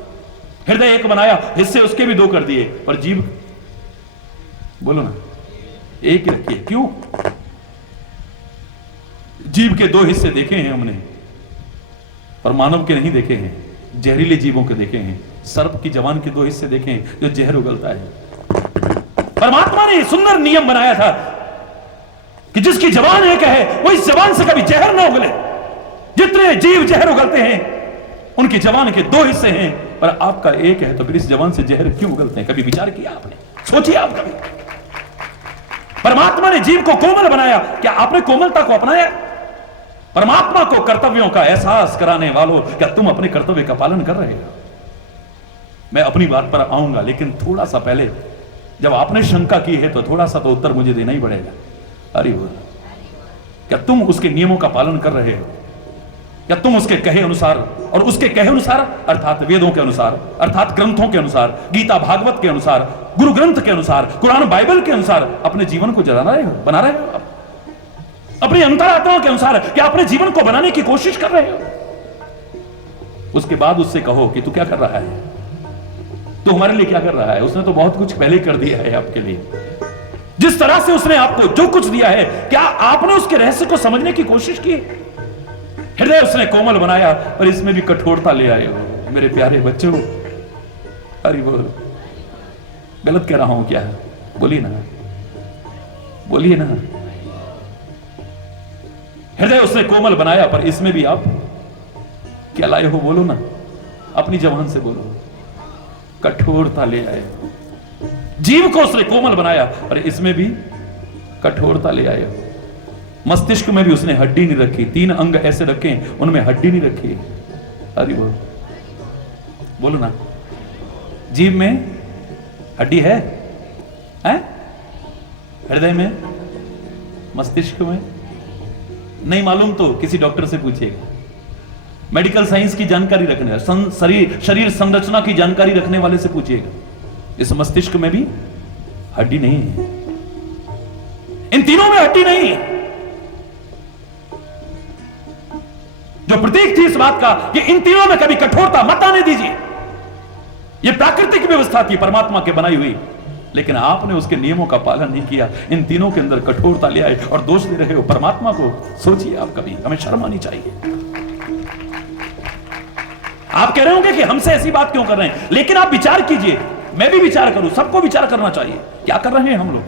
हृदय एक बनाया, हिस्से उसके भी दो कर दिए। पर जीभ बोलो ना, एक ही रखी है। क्यों? जीभ के दो हिस्से देखे हैं हमने, पर मानव के नहीं देखे हैं। जहरीले जीवों के देखे हैं। सर्प की जबान के दो हिस्से देखे हैं जो जहर उगलता है। परमात्मा ने सुंदर नियम बनाया था कि जिसकी जबान एक है वो इस जबान से कभी जहर ना उगले। जितने जीव जहर उगलते हैं उनकी जबान के दो हिस्से हैं, पर आपका एक है, तो फिर इस जबान से जहर क्यों उगलते हैं? कभी विचार किया आपने? सोचिए आप कभी। परमात्मा ने जीव को कोमल बनाया, क्या आपने कोमलता को अपनाया? परमात्मा को कर्तव्यों का एहसास कराने वालों, क्या तुम अपने कर्तव्य का पालन कर रहे हो? मैं अपनी बात पर आऊंगा, लेकिन थोड़ा सा पहले जब आपने शंका की है तो थोड़ा सा तो उत्तर मुझे देना ही पड़ेगा। अरे बोल, क्या तुम उसके नियमों का पालन कर रहे हो? क्या तुम उसके कहे अनुसार, और उसके कहे अनुसार अर्थात वेदों के अनुसार, अर्थात ग्रंथों के अनुसार, गीता भागवत के अनुसार, गुरु ग्रंथ के अनुसार, कुरान बाइबल के अनुसार अपने जीवन को जला रहे हो, बना रहे हो? अपनी अंतरात्मा के अनुसार क्या अपने जीवन को बनाने की कोशिश कर रहे हो? उसके बाद उससे कहो कि तू क्या कर रहा है, तू हमारे लिए क्या कर रहा है? उसने तो बहुत कुछ पहले कर दिया है आपके लिए। जिस तरह से उसने आपको जो कुछ दिया है, क्या आपने उसके रहस्य को समझने की कोशिश की? हृदय उसने कोमल बनाया, पर इसमें भी कठोरता ले आए हो मेरे प्यारे बच्चों। अरे बोल, गलत कह रहा हूं क्या? बोलिए ना, बोलिए ना। हृदय उसने कोमल बनाया, पर इसमें भी आप क्या लाए हो? बोलो ना, अपनी जबान से बोलो। कठोरता ले आए हो। जीव को उसने कोमल बनाया, पर इसमें भी कठोरता ले आए हो। मस्तिष्क में भी उसने हड्डी नहीं रखी। 3 अंग ऐसे रखे, उनमें हड्डी नहीं रखी। अरे बोलो ना, जीव में हड्डी है? हृदय में, मस्तिष्क में नहीं मालूम तो किसी डॉक्टर से पूछिएगा। मेडिकल साइंस की जानकारी रखने वाले, शरीर संरचना की जानकारी रखने वाले से पूछिएगा। इस मस्तिष्क में भी हड्डी नहीं है। इन तीनों में हड्डी नहीं है। जो प्रतीक थी इस बात का कि इन तीनों में कभी कठोरता मत आने दीजिए। यह प्राकृतिक व्यवस्था थी परमात्मा के बनाई हुई, लेकिन आपने उसके नियमों का पालन नहीं किया। इन तीनों के अंदर कठोरता ले आए और दोष दे रहे हो परमात्मा को। सोचिए आप कभी, हमें शर्म आनी चाहिए। आप कह रहे होंगे कि हमसे ऐसी बात क्यों कर रहे हैं, लेकिन आप विचार कीजिए, मैं भी विचार करूं, सबको विचार करना चाहिए। क्या कर रहे हैं हम लोग?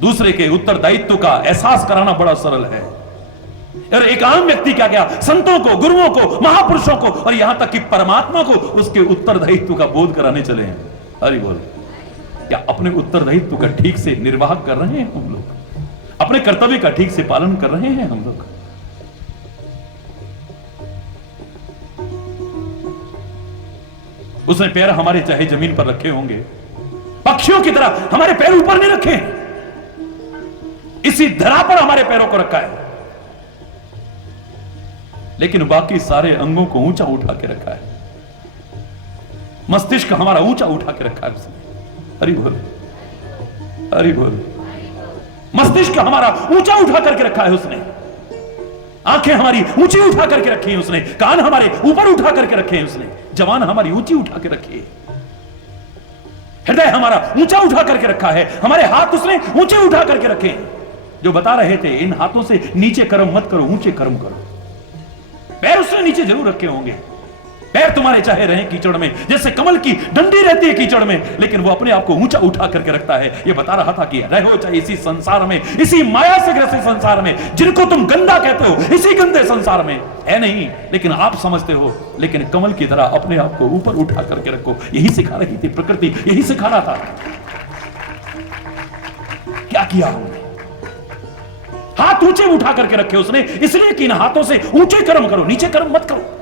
दूसरे के उत्तरदायित्व का एहसास कराना बड़ा सरल है, और एक आम व्यक्ति क्या क्या संतों को, गुरुओं को, महापुरुषों को, और यहां तक कि परमात्मा को उसके उत्तरदायित्व का बोध कराने चले हैं। हरि बोल। क्या अपने उत्तरदायित्व का ठीक से निर्वाह कर रहे हैं हम लोग? अपने कर्तव्य का ठीक से पालन कर रहे हैं हम लोग? उसने पैर हमारे चाहे जमीन पर रखे होंगे, पक्षियों की तरह हमारे पैर ऊपर नहीं रखे, इसी धरा पर हमारे पैरों को रखा है। लेकिन बाकी सारे अंगों को ऊंचा उठा के रखा है। मस्तिष्क हमारा ऊंचा उठा के रखा है उसने। हरि बोल, हरि बोल। मस्तिष्क हमारा ऊंचा उठा करके रखा है उसने। आंखें हमारी ऊंची उठा करके रखी है उसने। कान हमारे ऊपर उठा करके रखे हैं उसने। जवान हमारी ऊंची उठा के रखी है। हृदय हमारा ऊंचा उठा करके रखा है। हमारे हाथ उसने ऊंचे उठा करके रखे हैं, जो बता रहे थे इन हाथों से नीचे कर्म मत करो, ऊंचे कर्म करो। पैर उसने नीचे जरूर रखे होंगे। पैर तुम्हारे चाहे रहे कीचड़ में, जैसे कमल की डंडी रहती है कीचड़ में, लेकिन वो अपने आप को ऊंचा उठा करके रखता है। ये बता रहा था कि रहो चाहे इसी संसार में, इसी माया से ग्रसित संसार में, जिनको तुम गंदा कहते हो, इसी गंदे संसार में है नहीं, लेकिन आप समझते हो। लेकिन कमल की तरह अपने आप को ऊपर उठा करके रखो। यही सिखा रही थी प्रकृति, यही सिखा रहा था। क्या किया हमने? हाथ ऊंचे उठा करके रखे उसने, इसलिए कि इन हाथों से ऊंचे कर्म करो, नीचे कर्म मत करो।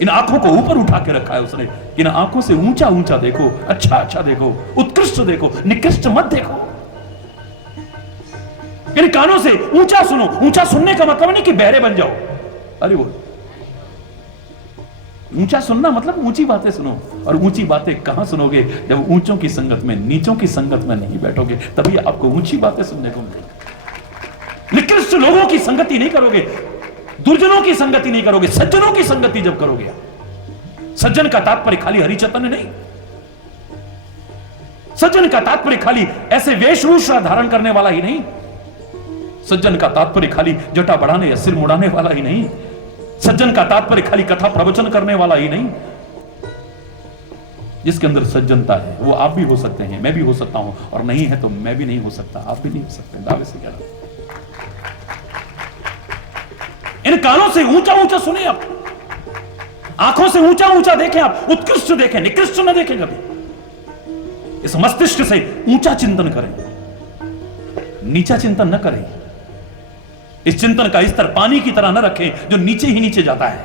इन आंखों को ऊपर उठा के रखा है उसने। इन आंखों से ऊंचा ऊंचा देखो, अच्छा अच्छा देखो, उत्कृष्ट देखो, निकृष्ट मत देखो। इन कानों से ऊंचा सुनो। ऊंचा सुनने का मतलब नहीं कि बहरे बन जाओ। अरे वो ऊंचा सुनना मतलब ऊंची बातें सुनो। और ऊंची बातें कहां सुनोगे? जब ऊंचों की संगत में, नीचों की संगत में नहीं बैठोगे, तभी आपको ऊंची बातें सुनने को मिलेगी। निकृष्ट लोगों की संगति नहीं करोगे, दुर्जनों की संगति नहीं करोगे, सज्जनों की संगति जब करोगे। सज्जन का तात्पर्य खाली हरि चैतन्य नहीं। सज्जन का तात्पर्य खाली ऐसे वेशभूषा धारण करने वाला ही नहीं। सज्जन का तात्पर्य खाली जटा बढ़ाने या सिर मुड़ाने वाला ही नहीं। सज्जन का तात्पर्य खाली कथा प्रवचन करने वाला ही नहीं। जिसके अंदर सज्जनता है वो आप भी हो सकते हैं, मैं भी हो सकता हूं, और नहीं है तो मैं भी नहीं हो सकता, आप भी नहीं हो सकते। दावे से कह रहा हूं। इन कानों से ऊंचा ऊंचा सुने आप, आंखों से ऊंचा ऊंचा देखें आप, उत्कृष्ट देखें, निकृष्ट न देखें कभी। इस मस्तिष्क से ऊंचा चिंतन करें, नीचा चिंतन न करें। इस चिंतन का स्तर पानी की तरह न रखें जो नीचे ही नीचे जाता है।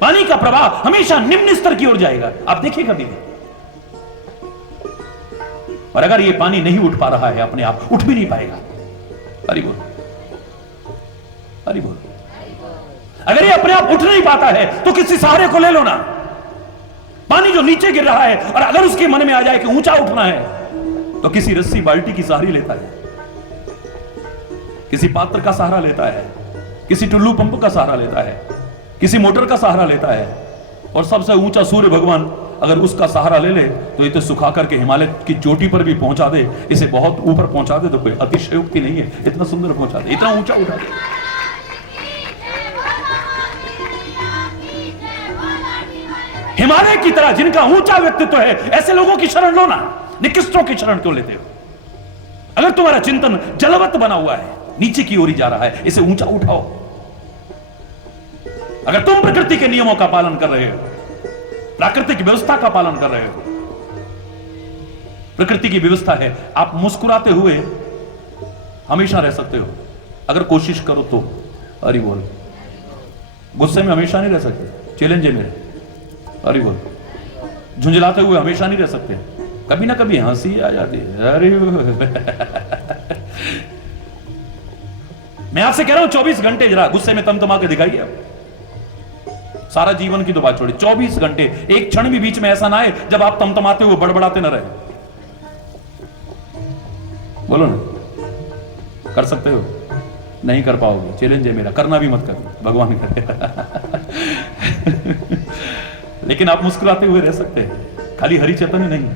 पानी का प्रवाह हमेशा निम्न स्तर की ओर जाएगा, आप देखिए कभी भी। और अगर ये पानी नहीं उठ पा रहा है अपने आप, उठ भी नहीं पाएगा। हरि बोल, हरि बोल। अगर ये अपने आप उठ नहीं पाता है तो किसी सहारे को ले लो ना। पानी जो नीचे गिर रहा है और अगर उसके मन में आ जाए कि ऊंचा उठना है तो किसी रस्सी बाल्टी की सहारी लेता है, किसी पात्र का सहारा लेता है, किसी टुल्लू पंप का सहारा लेता है, किसी मोटर का सहारा लेता है। और सबसे ऊंचा सूर्य भगवान अगर उसका सहारा ले ले तो इसे सुखा करके हिमालय की चोटी पर भी पहुंचा दे, इसे बहुत ऊपर पहुंचा दे तो कोई अतिशयोक्ति नहीं है। इतना सुंदर पहुंचा दे, इतना ऊंचा उठा दे। हिमालय की तरह जिनका ऊंचा व्यक्तित्व है, ऐसे लोगों की शरण लो ना, निकृष्टों की शरण क्यों लेते हो? अगर तुम्हारा चिंतन जलवत बना हुआ है, नीचे की ओर ही जा रहा है, इसे ऊंचा उठाओ। अगर तुम प्रकृति के नियमों का पालन कर रहे हो, प्राकृतिक व्यवस्था का पालन कर रहे हो, प्रकृति की व्यवस्था है, आप मुस्कुराते हुए हमेशा रह सकते हो अगर कोशिश करो तो। हरि बोल। गुस्से में हमेशा नहीं रह सकते, चैलेंज है मेरे। हरि बोल। झुंझलाते हुए हमेशा नहीं रह सकते, कभी ना कभी हंसी आ जाती है। अरे मैं आपसे कह रहा हूं 24 घंटे जरा गुस्से में तमतमा के दिखाइए आप। सारा जीवन की तो बात छोड़िए, 24 घंटे एक क्षण भी बीच में ऐसा ना आए जब आप तमतमाते हुए बड़बड़ाते ना रहे। बोलो ना, कर सकते हो? नहीं कर पाओगे, चैलेंज है मेरा। करना भी मत करो, भगवान करे। लेकिन आप मुस्कुराते हुए रह सकते हैं, खाली हरि चैतन्य नहीं।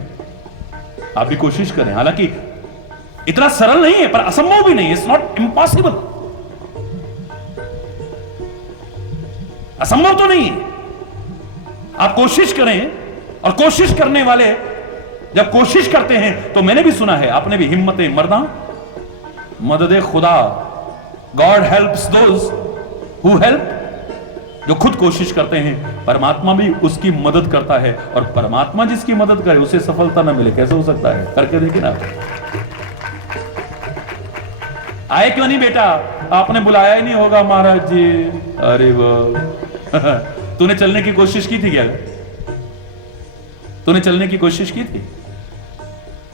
आप भी कोशिश करें, हालांकि इतना सरल नहीं है पर असंभव भी नहीं है। इट्स नॉट इम्पॉसिबल, असंभव तो नहीं है। आप कोशिश करें, और कोशिश करने वाले जब कोशिश करते हैं तो मैंने भी सुना है, आपने भी, हिम्मत मर्दा मदद खुदा, God helps those who help. जो खुद कोशिश करते हैं, परमात्मा भी उसकी मदद करता है, और परमात्मा जिसकी मदद करे उसे सफलता ना मिले, कैसे हो सकता है? करके देखिए ना। आए क्यों नहीं बेटा? आपने बुलाया ही नहीं होगा महाराज जी। अरे वो तूने चलने की कोशिश की थी क्या? तूने चलने की कोशिश की थी?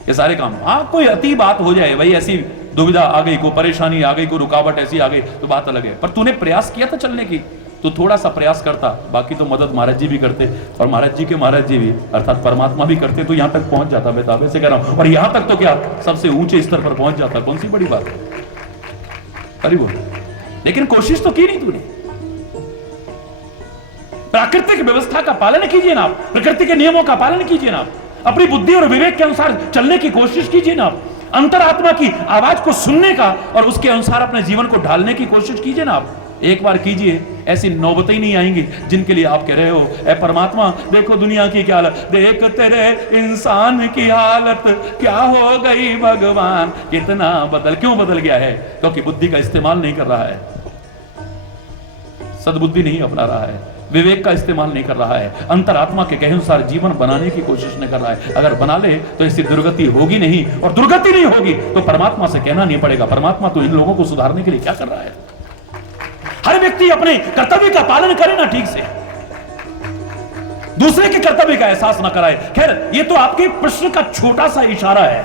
ये सारे काम, हाँ कोई अति बात हो जाए भाई, ऐसी दुविधा आ गई, कोई परेशानी आ गई, कोई रुकावट ऐसी आ गई तो बात अलग है, पर तूने प्रयास किया था चलने की, तो थोड़ा सा प्रयास करता, बाकी तो मदद महाराज जी भी करते, और महाराज जी के महाराज जी भी अर्थात परमात्मा भी करते, तो यहां तक पहुंच जाता। मैं दावे से कह रहा हूं, और यहां तक तो क्या सबसे ऊंचे स्तर पर पहुंच जाता। कौन सी बड़ी बात है, अरे वो, लेकिन कोशिश तो की नहीं तूने। प्राकृतिक व्यवस्था का पालन कीजिए ना आप, प्रकृति के नियमों का पालन कीजिए ना आप, अपनी बुद्धि और विवेक के अनुसार चलने की कोशिश कीजिए ना आप, अंतरात्मा की आवाज को सुनने का और उसके अनुसार अपने जीवन को ढालने की कोशिश कीजिए ना आप। एक बार कीजिए, ऐसी नौबतें ही नहीं आएंगी जिनके लिए आप कह रहे हो ए परमात्मा देखो दुनिया की क्या हालत, देख तेरे इंसान की हालत क्या हो गई भगवान, कितना क्यों बदल गया है? क्योंकि बुद्धि का इस्तेमाल नहीं कर रहा है, सद्बुद्धि नहीं अपना रहा है, विवेक का इस्तेमाल नहीं कर रहा है, अंतरात्मा के कहे अनुसार जीवन बनाने की कोशिश नहीं कर रहा है। अगर बना ले तो इससे दुर्गति होगी नहीं, और दुर्गति नहीं होगी तो परमात्मा से कहना नहीं पड़ेगा परमात्मा तो इन लोगों को सुधारने के लिए क्या कर रहा है। हर व्यक्ति अपने कर्तव्य का पालन करे ना ठीक से, दूसरे के कर्तव्य का एहसास ना कराए। खैर ये तो आपके प्रश्न का छोटा सा इशारा है,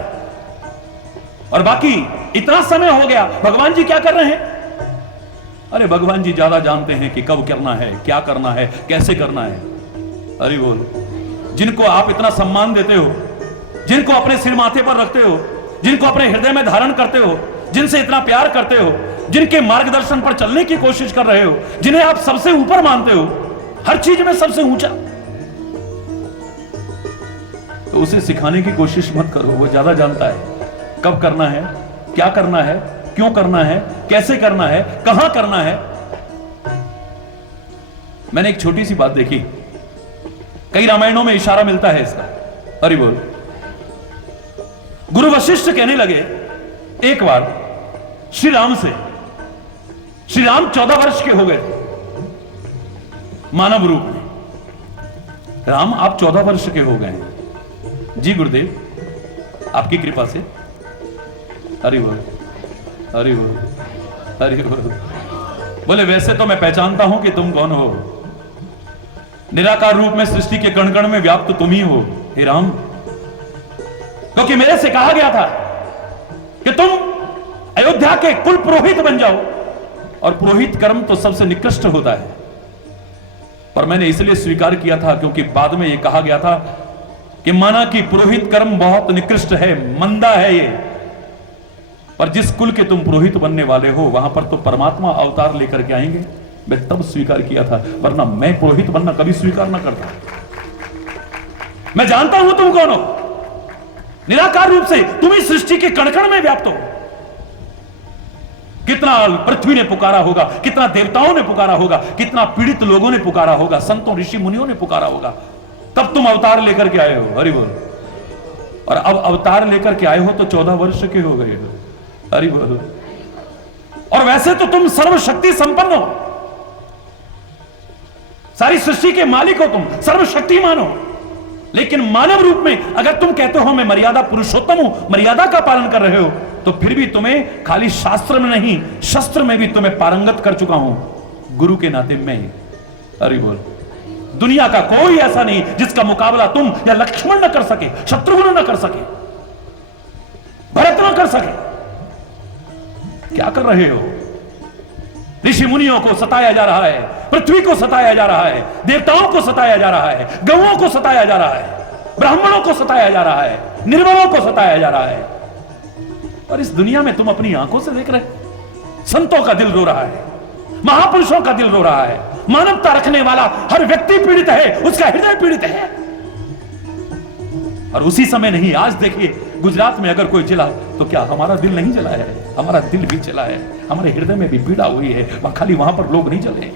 और बाकी इतना समय हो गया, भगवान जी क्या कर रहे हैं? अरे भगवान जी ज्यादा जानते हैं कि कब करना है, क्या करना है, कैसे करना है। अरे बोल, जिनको आप इतना सम्मान देते हो, जिनको अपने सिर माथे पर रखते हो, जिनको अपने हृदय में धारण करते हो, जिनसे इतना प्यार करते हो, जिनके मार्गदर्शन पर चलने की कोशिश कर रहे हो, जिन्हें आप सबसे ऊपर मानते हो, हर चीज में सबसे ऊंचा, तो उसे सिखाने की कोशिश मत करो। वो ज्यादा जानता है कब करना है, क्या करना है, क्यों करना है, कैसे करना है, कहां करना है। मैंने एक छोटी सी बात देखी, कई रामायणों में इशारा मिलता है इसका। अरे बोल, गुरु वशिष्ठ कहने लगे एक बार श्री राम से, श्री राम 14 वर्ष के हो गए थे मानव रूप में। राम आप 14 वर्ष के हो गए हैं। जी गुरुदेव आपकी कृपा से। अरे बोल, अरे बोल, अरे बोल। बोले वैसे तो मैं पहचानता हूं कि तुम कौन हो, निराकार रूप में सृष्टि के कण कण में व्याप्त तुम ही हो हे राम, क्योंकि मेरे से कहा गया था कि तुम अयोध्या के कुल पुरोहित बन जाओ, और पुरोहित कर्म तो सबसे निकृष्ट होता है। पर मैंने इसलिए स्वीकार किया था क्योंकि बाद में यह कहा गया था कि माना कि पुरोहित कर्म बहुत निकृष्ट है, मंदा है ये, पर जिस कुल के तुम पुरोहित बनने वाले हो वहां पर तो परमात्मा अवतार लेकर के आएंगे। मैं तब स्वीकार किया था, वरना मैं पुरोहित बनना कभी स्वीकार ना करता। मैं जानता हूं तुम कौन हो, निराकार रूप से तुम इस सृष्टि के कण-कण में व्याप्त हो। कितना पृथ्वी ने पुकारा होगा, कितना देवताओं ने पुकारा होगा, कितना पीड़ित लोगों ने पुकारा होगा, संतों ऋषि मुनियों ने पुकारा होगा, तब तुम अवतार लेकर के आए हो। हरि बोल। और अब अवतार लेकर के आए हो तो 14 वर्ष के हो गए हो। हरि बोल। और वैसे तो तुम सर्वशक्ति संपन्न हो, सारी सृष्टि के मालिक हो, तुम सर्वशक्तिमान हो, लेकिन मानव रूप में अगर तुम कहते हो मैं मर्यादा पुरुषोत्तम हूं, मर्यादा का पालन कर रहे हो, तो फिर भी तुम्हें खाली शास्त्र में नहीं शस्त्र में भी तुम्हें पारंगत कर चुका हूं गुरु के नाते मैं। अरे बोल। दुनिया का कोई ऐसा नहीं जिसका मुकाबला तुम या लक्ष्मण न कर सके, शत्रुघ्न न कर सके, भरत न कर सके। क्या कर रहे हो? ऋषि मुनियों को सताया जा रहा है, पृथ्वी को सताया जा रहा है, देवताओं को सताया जा रहा है, गौओं को सताया जा रहा है, ब्राह्मणों को सताया जा रहा है, निर्बलों को सताया जा रहा है। और इस दुनिया में तुम अपनी आंखों से देख रहे, संतों का दिल रो रहा है, महापुरुषों का दिल रो रहा है, मानवता रखने वाला हर व्यक्ति पीड़ित है, उसका हृदय पीड़ित है। और उसी समय नहीं, आज देखिए गुजरात में अगर कोई जला तो क्या हमारा दिल नहीं जला है? हमारा दिल भी जला है, हमारे हृदय में भी पीड़ा हुई है। वहां खाली वहां पर लोग नहीं जले,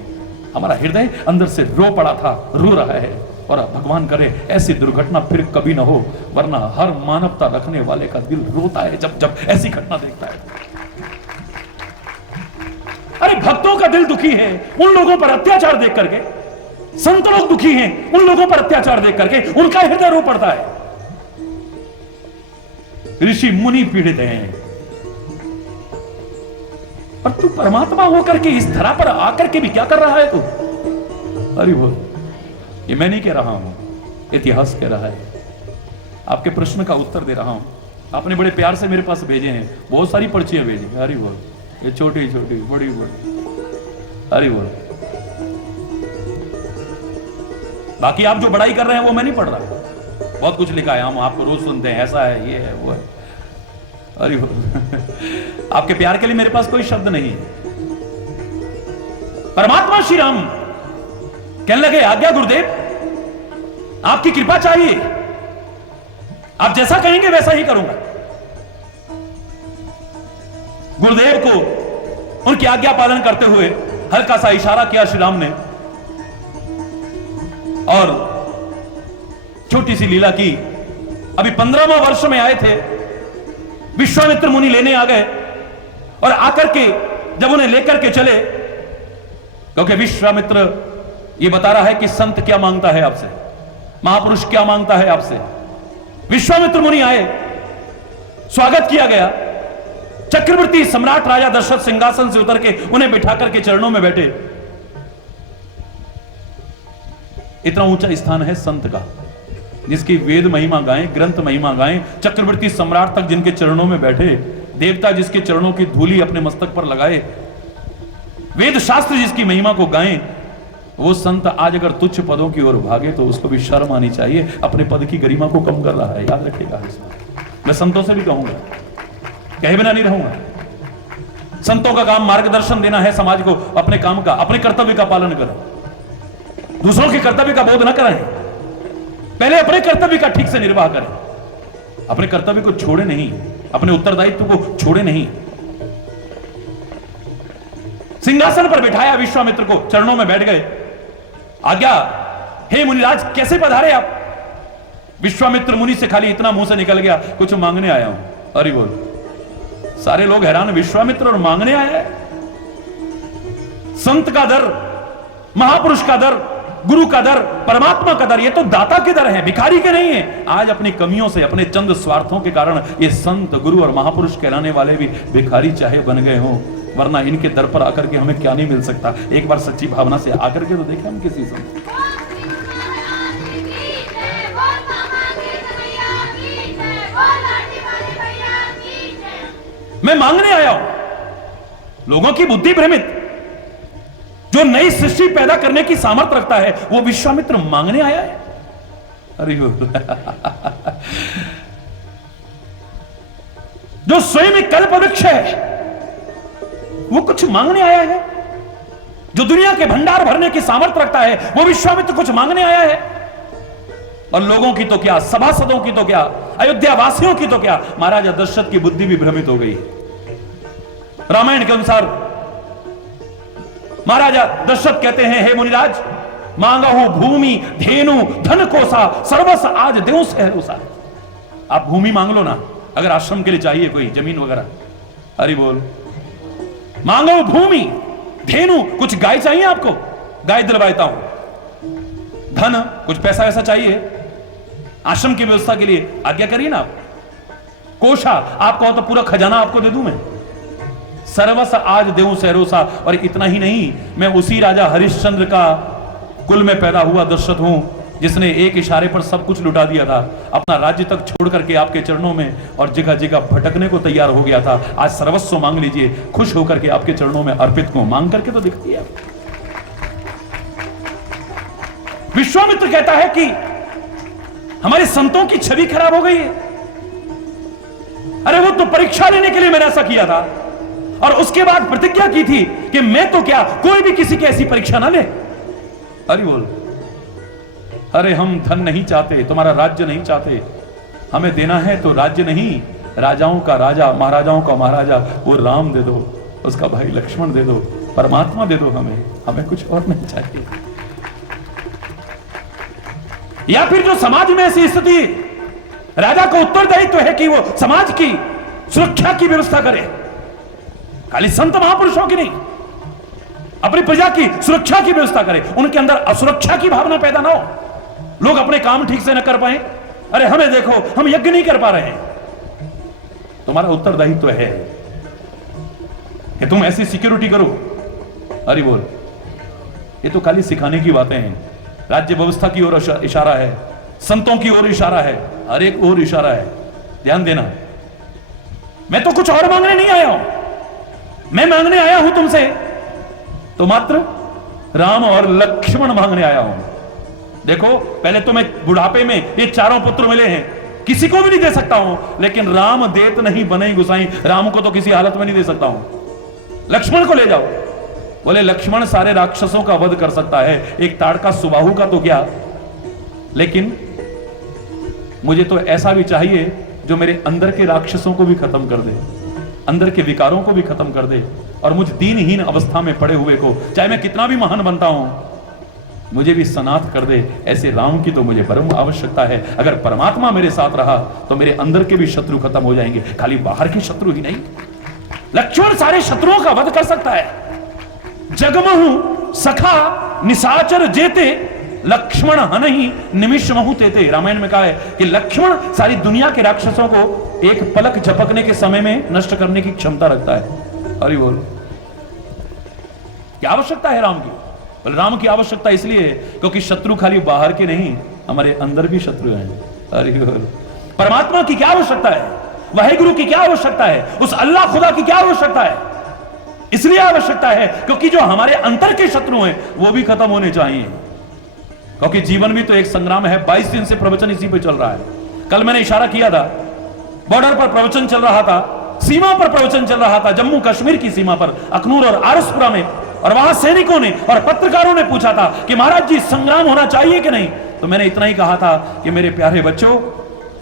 हमारा हृदय अंदर से रो पड़ा था, रो रहा है। और भगवान करे ऐसी दुर्घटना फिर कभी ना हो, वरना हर मानवता रखने वाले का दिल रोता है जब जब ऐसी घटना देखता है। अरे भक्तों का दिल दुखी है उन लोगों पर अत्याचार देख करके, संत लोग दुखी हैं उन लोगों पर अत्याचार देख करके, उनका हृदय रो पड़ता है। ऋषि मुनि पीड़ित हैं, पर तू परमात्मा होकर के इस धरा पर आकर के भी क्या कर रहा है तू? अरे बोल। ये मैं नहीं कह रहा हूं, इतिहास कह रहा है। आपके प्रश्न का उत्तर दे रहा हूं। आपने बड़े प्यार से मेरे पास भेजे हैं, बहुत सारी पर्चियां भेजी। हरी बोल। ये छोटी छोटी बड़ी बड़ी, हरी बोल। बाकी आप जो बड़ाई कर रहे हैं वो मैं नहीं पढ़ रहा, बहुत कुछ लिखा है, हम आपको रोज सुनते हैं, ऐसा है, ये है, वो है। हरी बोल। आपके प्यार के लिए मेरे पास कोई शब्द नहीं। परमात्मा श्री राम कहने लगे, आज्ञा गुरुदेव, आपकी कृपा चाहिए, आप जैसा कहेंगे वैसा ही करूंगा। गुरुदेव को उनकी आज्ञा पालन करते हुए हल्का सा इशारा किया श्री राम ने और छोटी सी लीला की। अभी 15वां वर्ष में आए थे, विश्वामित्र मुनि लेने आ गए और आकर के जब उन्हें लेकर के चले, क्योंकि विश्वामित्र ये बता रहा है कि संत क्या मांगता है आपसे, महापुरुष क्या मांगता है आपसे। विश्वामित्र मुनि आए, स्वागत किया गया। चक्रवर्ती सम्राट राजा दशरथ सिंहासन से उतर के उन्हें बिठा करके चरणों में बैठे। इतना ऊंचा स्थान है संत का, जिसकी वेद महिमा गाएं, ग्रंथ महिमा गाएं, चक्रवर्ती सम्राट तक जिनके चरणों में बैठे, देवता जिसके चरणों की धूली अपने मस्तक पर लगाए, वेद शास्त्र जिसकी महिमा को गाएं, वो संत आज अगर तुच्छ पदों की ओर भागे तो उसको भी शर्म आनी चाहिए, अपने पद की गरिमा को कम कर रहा है, याद रखिएगा। मैं संतों से भी कहूंगा, कहे बिना नहीं रहूंगा। संतों का काम मार्गदर्शन देना है समाज को, अपने काम का, अपने कर्तव्य का पालन करें, दूसरों के कर्तव्य का बोध न करें, पहले अपने कर्तव्य का ठीक से निर्वाह करें, अपने कर्तव्य को छोड़े नहीं, अपने उत्तरदायित्व को छोड़े नहीं। सिंहासन पर बिठाया विश्वामित्र को, चरणों में बैठ गए। आज्ञा, हे मुनिराज, कैसे पधारे आप? विश्वामित्र मुनि से खाली इतना मुंह से निकल गया, कुछ मांगने आया हूं। हरि बोल। सारे लोग हैरान, विश्वामित्र और मांगने आया है? संत का दर, महापुरुष का दर, गुरु का दर, परमात्मा का दर, ये तो दाता के दर है, भिखारी के नहीं है। आज अपनी कमियों से, अपने चंद स्वार्थों के कारण ये संत, गुरु और महापुरुष कहलाने वाले भी भिखारी चाहे बन गए हों, वरना इनके दर पर आकर के हमें क्या नहीं मिल सकता। एक बार सच्ची भावना से आकर के तो देखें हम किसी संत। मैं मांगने आया हूं। लोगों की बुद्धि भ्रमित, जो नई सृष्टि पैदा करने की सामर्थ्य रखता है, वो विश्वामित्र मांगने आया है। अरे जो स्वयं एक कल्प वृक्ष है, वो कुछ मांगने आया है। जो दुनिया के भंडार भरने की सामर्थ्य रखता है, वो विश्वामित्र कुछ मांगने आया है। और लोगों की तो क्या, सभासदों की तो क्या, अयोध्या वासियों की तो क्या, महाराजा दशरथ की बुद्धि भी भ्रमित हो गई। रामायण के अनुसार महाराजा दशरथ कहते हैं, हे मुनिराज, मांगा हूं भूमि, धेनु, धन कोसा, सर्वस आज देव सहरोसा। आप भूमि मांग लो ना, अगर आश्रम के लिए चाहिए कोई जमीन वगैरह। हरि बोल। मांगो भूमि, धेनु, कुछ गाय चाहिए आपको, गाय दिलवाता हूं। धन, कुछ पैसा ऐसा चाहिए आश्रम की व्यवस्था के लिए, आज्ञा करिए ना आप। कोशा, आप कहो तो पूरा खजाना आपको दे दूं मैं। सर्वस आज देव सहरोसा। और इतना ही नहीं, मैं उसी राजा हरिश्चंद्र का कुल में पैदा हुआ दशरथ हूं, जिसने एक इशारे पर सब कुछ लुटा दिया था, अपना राज्य तक छोड़ करके आपके चरणों में और जगह जगह भटकने को तैयार हो गया था। आज सर्वस्व मांग लीजिए, खुश होकर के आपके चरणों में अर्पित को मांग करके तो दिखती है। विश्वामित्र कहता है कि हमारे संतों की छवि खराब हो गई है। अरे वो तो परीक्षा लेने के लिए मैंने ऐसा किया था, और उसके बाद प्रतिज्ञा की थी कि मैं तो क्या, कोई भी किसी की ऐसी परीक्षा ना ले। अरे बोल। अरे हम धन नहीं चाहते, तुम्हारा राज्य नहीं चाहते, हमें देना है तो राज्य नहीं, राजाओं का राजा, महाराजाओं का महाराजा, वो राम दे दो, उसका भाई लक्ष्मण दे दो, परमात्मा दे दो, हमें कुछ और नहीं चाहिए। या फिर जो समाज में ऐसी स्थिति, राजा का उत्तरदायित्व है कि वो समाज की सुरक्षा की व्यवस्था करे, खाली संत महापुरुषों की नहीं, अपनी प्रजा की सुरक्षा की व्यवस्था करे, उनके अंदर असुरक्षा की भावना पैदा ना हो, लोग अपने काम ठीक से न कर पाए। अरे हमें देखो, हम यज्ञ नहीं कर पा रहे हैं। तुम्हारा उत्तरदायित्व है कि तुम ऐसी सिक्योरिटी करो। अरे बोल। ये तो खाली सिखाने की बातें हैं, राज्य व्यवस्था की ओर इशारा है, संतों की ओर इशारा है, हर एक ओर इशारा है। ध्यान देना, मैं तो कुछ और मांगने नहीं आया हूं, मैं मांगने आया हूं तुमसे तो मात्र राम और लक्ष्मण मांगने आया हूं। देखो, पहले तो मैं बुढ़ापे में ये चारों पुत्र मिले हैं, किसी को भी नहीं दे सकता हूं, लेकिन राम देत नहीं बने गुसाई, राम को तो किसी हालत में नहीं दे सकता हूं, लक्ष्मण को ले जाओ। बोले लक्ष्मण सारे राक्षसों का वध कर सकता है, एक ताड़का सुबाहु का तो क्या, लेकिन मुझे तो ऐसा भी चाहिए जो मेरे अंदर के राक्षसों को भी खत्म कर दे, अंदर के विकारों को भी खत्म कर दे, और मुझ दीनहीन अवस्था में पड़े हुए को, चाहे मैं कितना भी महान बनता हूं, मुझे भी सनाथ कर दे। ऐसे राम की तो मुझे परम आवश्यकता है। अगर परमात्मा मेरे साथ रहा तो मेरे अंदर के भी शत्रु खत्म हो जाएंगे, खाली बाहर के शत्रु ही नहीं। लक्ष्मण सारे शत्रुओं का वध कर सकता है। जगमहु सखा निशाचर जेते लक्ष्मण हनहि निमिष महु तेते। रामायण में कहा है कि लक्ष्मण सारी दुनिया के राक्षसों को एक पलक झपकने के समय में नष्ट करने की क्षमता रखता है। अरे बोल, क्या आवश्यकता है राम की? राम की आवश्यकता इसलिए है क्योंकि शत्रु खाली बाहर के नहीं, हमारे अंदर भी शत्रु हैं। अरे परमात्मा की क्या आवश्यकता है? वाहेगुरु की क्या आवश्यकता है? उस अल्लाह खुदा की क्या आवश्यकता है? इसलिए आवश्यकता है क्योंकि जो हमारे अंतर के शत्रु हैं वो भी खत्म होने चाहिए, क्योंकि जीवन भी तो एक संग्राम है। 22 दिन से प्रवचन इसी पे चल रहा है। कल मैंने इशारा किया था, बॉर्डर पर प्रवचन चल रहा था, सीमा पर प्रवचन चल रहा था, जम्मू कश्मीर की सीमा पर अखनूर और आरसपुरा में, और वहां सैनिकों ने और पत्रकारों ने पूछा था कि महाराज जी संग्राम होना चाहिए कि नहीं। तो मैंने इतना ही कहा था कि मेरे प्यारे बच्चों,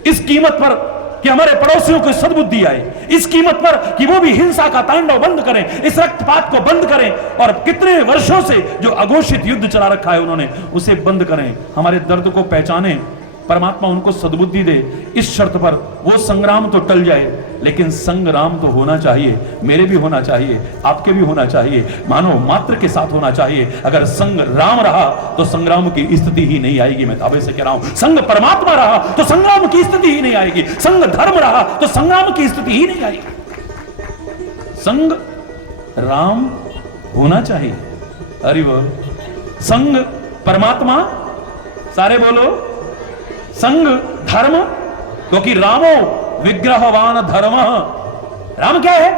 इस कीमत पर कि हमारे पड़ोसियों को सद्बुद्धि आए, इस कीमत पर कि वो भी हिंसा का तांडव बंद करें, इस रक्तपात को बंद करें, और कितने वर्षों से जो अघोषित युद्ध चला रखा है उन्होंने, उसे बंद करें, हमारे दर्द को पहचाने, परमात्मा उनको सद्बुद्धि दे। इस शर्त पर वो संग्राम तो टल जाए, लेकिन संग्राम तो होना चाहिए, मेरे भी होना चाहिए, आपके भी होना चाहिए, मानव मात्र के साथ होना चाहिए। अगर संग्राम रहा तो संग्राम की स्थिति ही नहीं आएगी। मैं दावे से कह रहा हूं, संग परमात्मा रहा तो संग्राम की स्थिति ही नहीं आएगी, संग धर्म रहा तो संग्राम की स्थिति ही नहीं आएगी। संग राम होना चाहिए। अरे वो संग परमात्मा, सारे बोलो संग धर्म, क्योंकि रामो विग्रहवान धर्म। राम क्या है?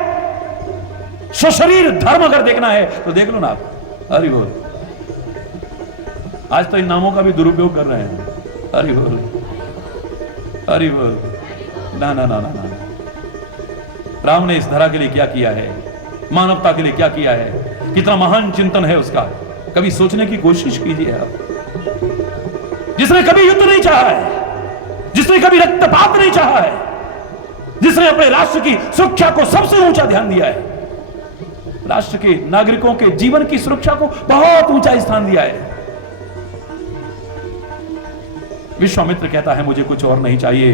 स्वशरीर धर्म। अगर देखना है तो देख लो ना आप। अरे बोल, आज तो इन नामों का भी दुरुपयोग कर रहे हैं। अरे बोल, अरे बोल, ना ना ना ना ना। राम ने इस धरा के लिए क्या किया है, मानवता के लिए क्या किया है, कितना महान चिंतन है उसका, कभी सोचने की कोशिश कीजिए आप। जिसने कभी युद्ध नहीं चाहा है, जिसने कभी रक्तपात नहीं चाहा है, जिसने अपने राष्ट्र की सुरक्षा को सबसे ऊंचा ध्यान दिया है, राष्ट्र के नागरिकों के जीवन की सुरक्षा को बहुत ऊंचा स्थान दिया है। विश्वामित्र कहता है मुझे कुछ और नहीं चाहिए,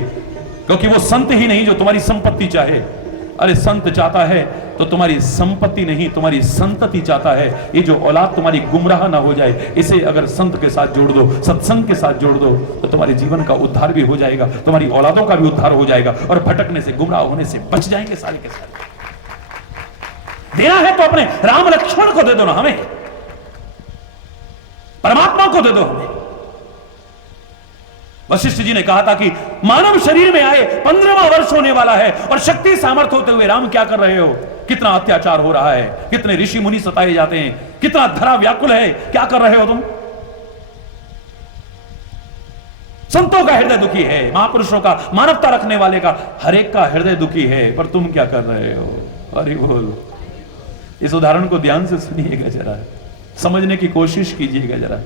क्योंकि वो संत ही नहीं जो तुम्हारी संपत्ति चाहे। अरे संत चाहता है तो तुम्हारी संपत्ति नहीं, तुम्हारी संतति चाहता है। ये जो औलाद तुम्हारी गुमराह ना हो जाए, इसे अगर संत के साथ जोड़ दो, सत्संग के साथ जोड़ दो, तो तुम्हारे जीवन का उद्धार भी हो जाएगा, तुम्हारी औलादों का भी उद्धार हो जाएगा, और भटकने से, गुमराह होने से बच जाएंगे सारे के सारे। देना है तो अपने राम लक्ष्मण को दे दो ना, हमें परमात्मा को दे दो हमें। वशिष्ठ जी ने कहा था कि मानव शरीर में आए 15वां वर्ष होने वाला है, और शक्ति सामर्थ्य होते हुए राम क्या कर रहे हो? कितना अत्याचार हो रहा है, कितने ऋषि मुनि सताए जाते हैं, कितना धरा व्याकुल है, क्या कर रहे हो तुम? संतों का हृदय दुखी है, महापुरुषों का, मानवता रखने वाले का, हर एक का हृदय दुखी है, पर तुम क्या कर रहे हो? अरे बोल, इस उदाहरण को ध्यान से सुनिएगा, जरा समझने की कोशिश कीजिएगा जरा।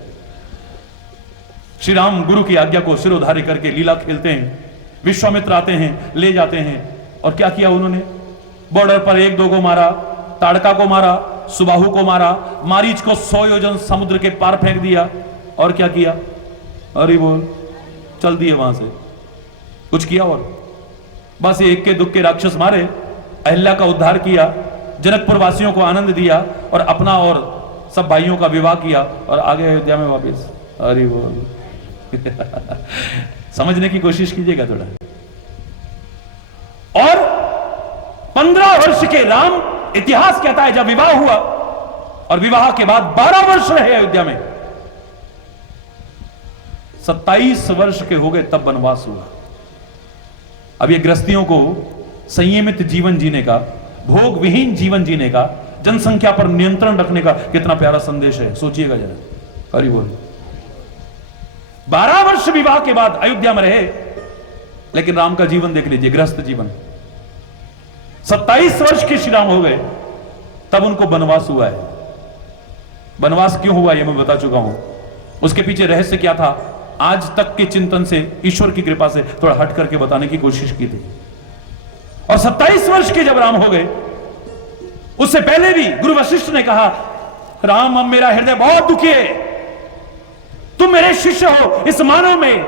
श्री राम गुरु की आज्ञा को सिरोधार्य करके लीला खेलते हैं, विश्वामित्र आते हैं, ले जाते हैं, और क्या किया उन्होंने? बॉर्डर पर 1-2 को मारा, ताड़का को मारा, सुबाहु को मारा, मारीच को 100 योजन समुद्र के पार फेंक दिया, और क्या किया? अरे बोल, चल दिए वहां से। कुछ किया और? बस एक के दुख के राक्षस मारे, अहिल्या का उद्धार किया, जनकपुर वासियों को आनंद दिया, और अपना और सब भाइयों का विवाह किया, और आ गए अयोध्या में वापिस। अरे बोल समझने की कोशिश कीजिएगा थोड़ा। और 15 वर्ष के राम, इतिहास कहता है जब विवाह हुआ, और विवाह के बाद 12 वर्ष रहे अयोध्या में, 27 वर्ष के हो गए तब वनवास हुआ। अब ये गृहस्थियों को संयमित जीवन जीने का, भोग विहीन जीवन जीने का, जनसंख्या पर नियंत्रण रखने का कितना प्यारा संदेश है, सोचिएगा जरा। हरि बोल। 12 वर्ष विवाह के बाद अयोध्या में रहे, लेकिन राम का जीवन देख लीजिए, गृहस्थ जीवन। 27 वर्ष के श्री राम हो गए, तब उनको वनवास हुआ है। वनवास क्यों हुआ, यह मैं बता चुका हूं। उसके पीछे रहस्य क्या था, आज तक के चिंतन से, ईश्वर की कृपा से थोड़ा हट करके बताने की कोशिश की थी। और 27 वर्ष के जब राम हो गए, उससे पहले भी गुरु वशिष्ठ ने कहा, राम अब मेरा हृदय बहुत दुखी है, तुम मेरे शिष्य हो, इस मानव में,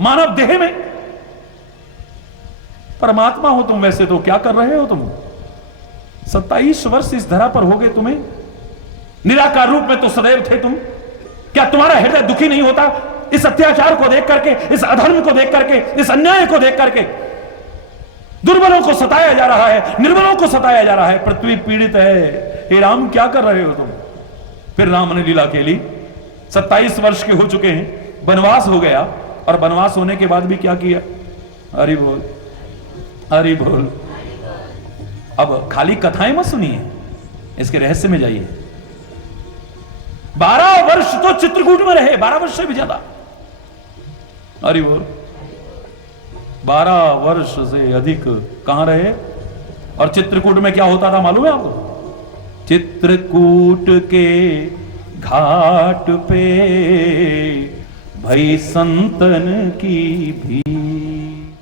मानव देह में, परमात्मा हो तुम, वैसे तो क्या कर रहे हो तुम? 27 वर्ष इस धरा पर हो गए तुम्हें, निराकार रूप में तो सदैव थे तुम, क्या तुम्हारा हृदय दुखी नहीं होता इस अत्याचार को देख करके, इस अधर्म को देख करके, इस अन्याय को देख करके? दुर्बलों को सताया जा रहा है, निर्बलों को सताया जा रहा है, पृथ्वी पीड़ित है, हे राम क्या कर रहे हो तुम? फिर राम ने लीला खेली। 27 वर्ष के हो चुके हैं, वनवास हो गया, और वनवास होने के बाद भी क्या किया? हरि बोल, हरि बोल। अब खाली कथाएं मत सुनिए, इसके रहस्य में जाइए। 12 वर्ष तो चित्रकूट में रहे, 12 वर्ष से भी ज्यादा। हरि बोल। 12 वर्ष से अधिक कहां रहे? और चित्रकूट में क्या होता था मालूम है आपको? चित्रकूट के घाट पे भई संतन की भीड़।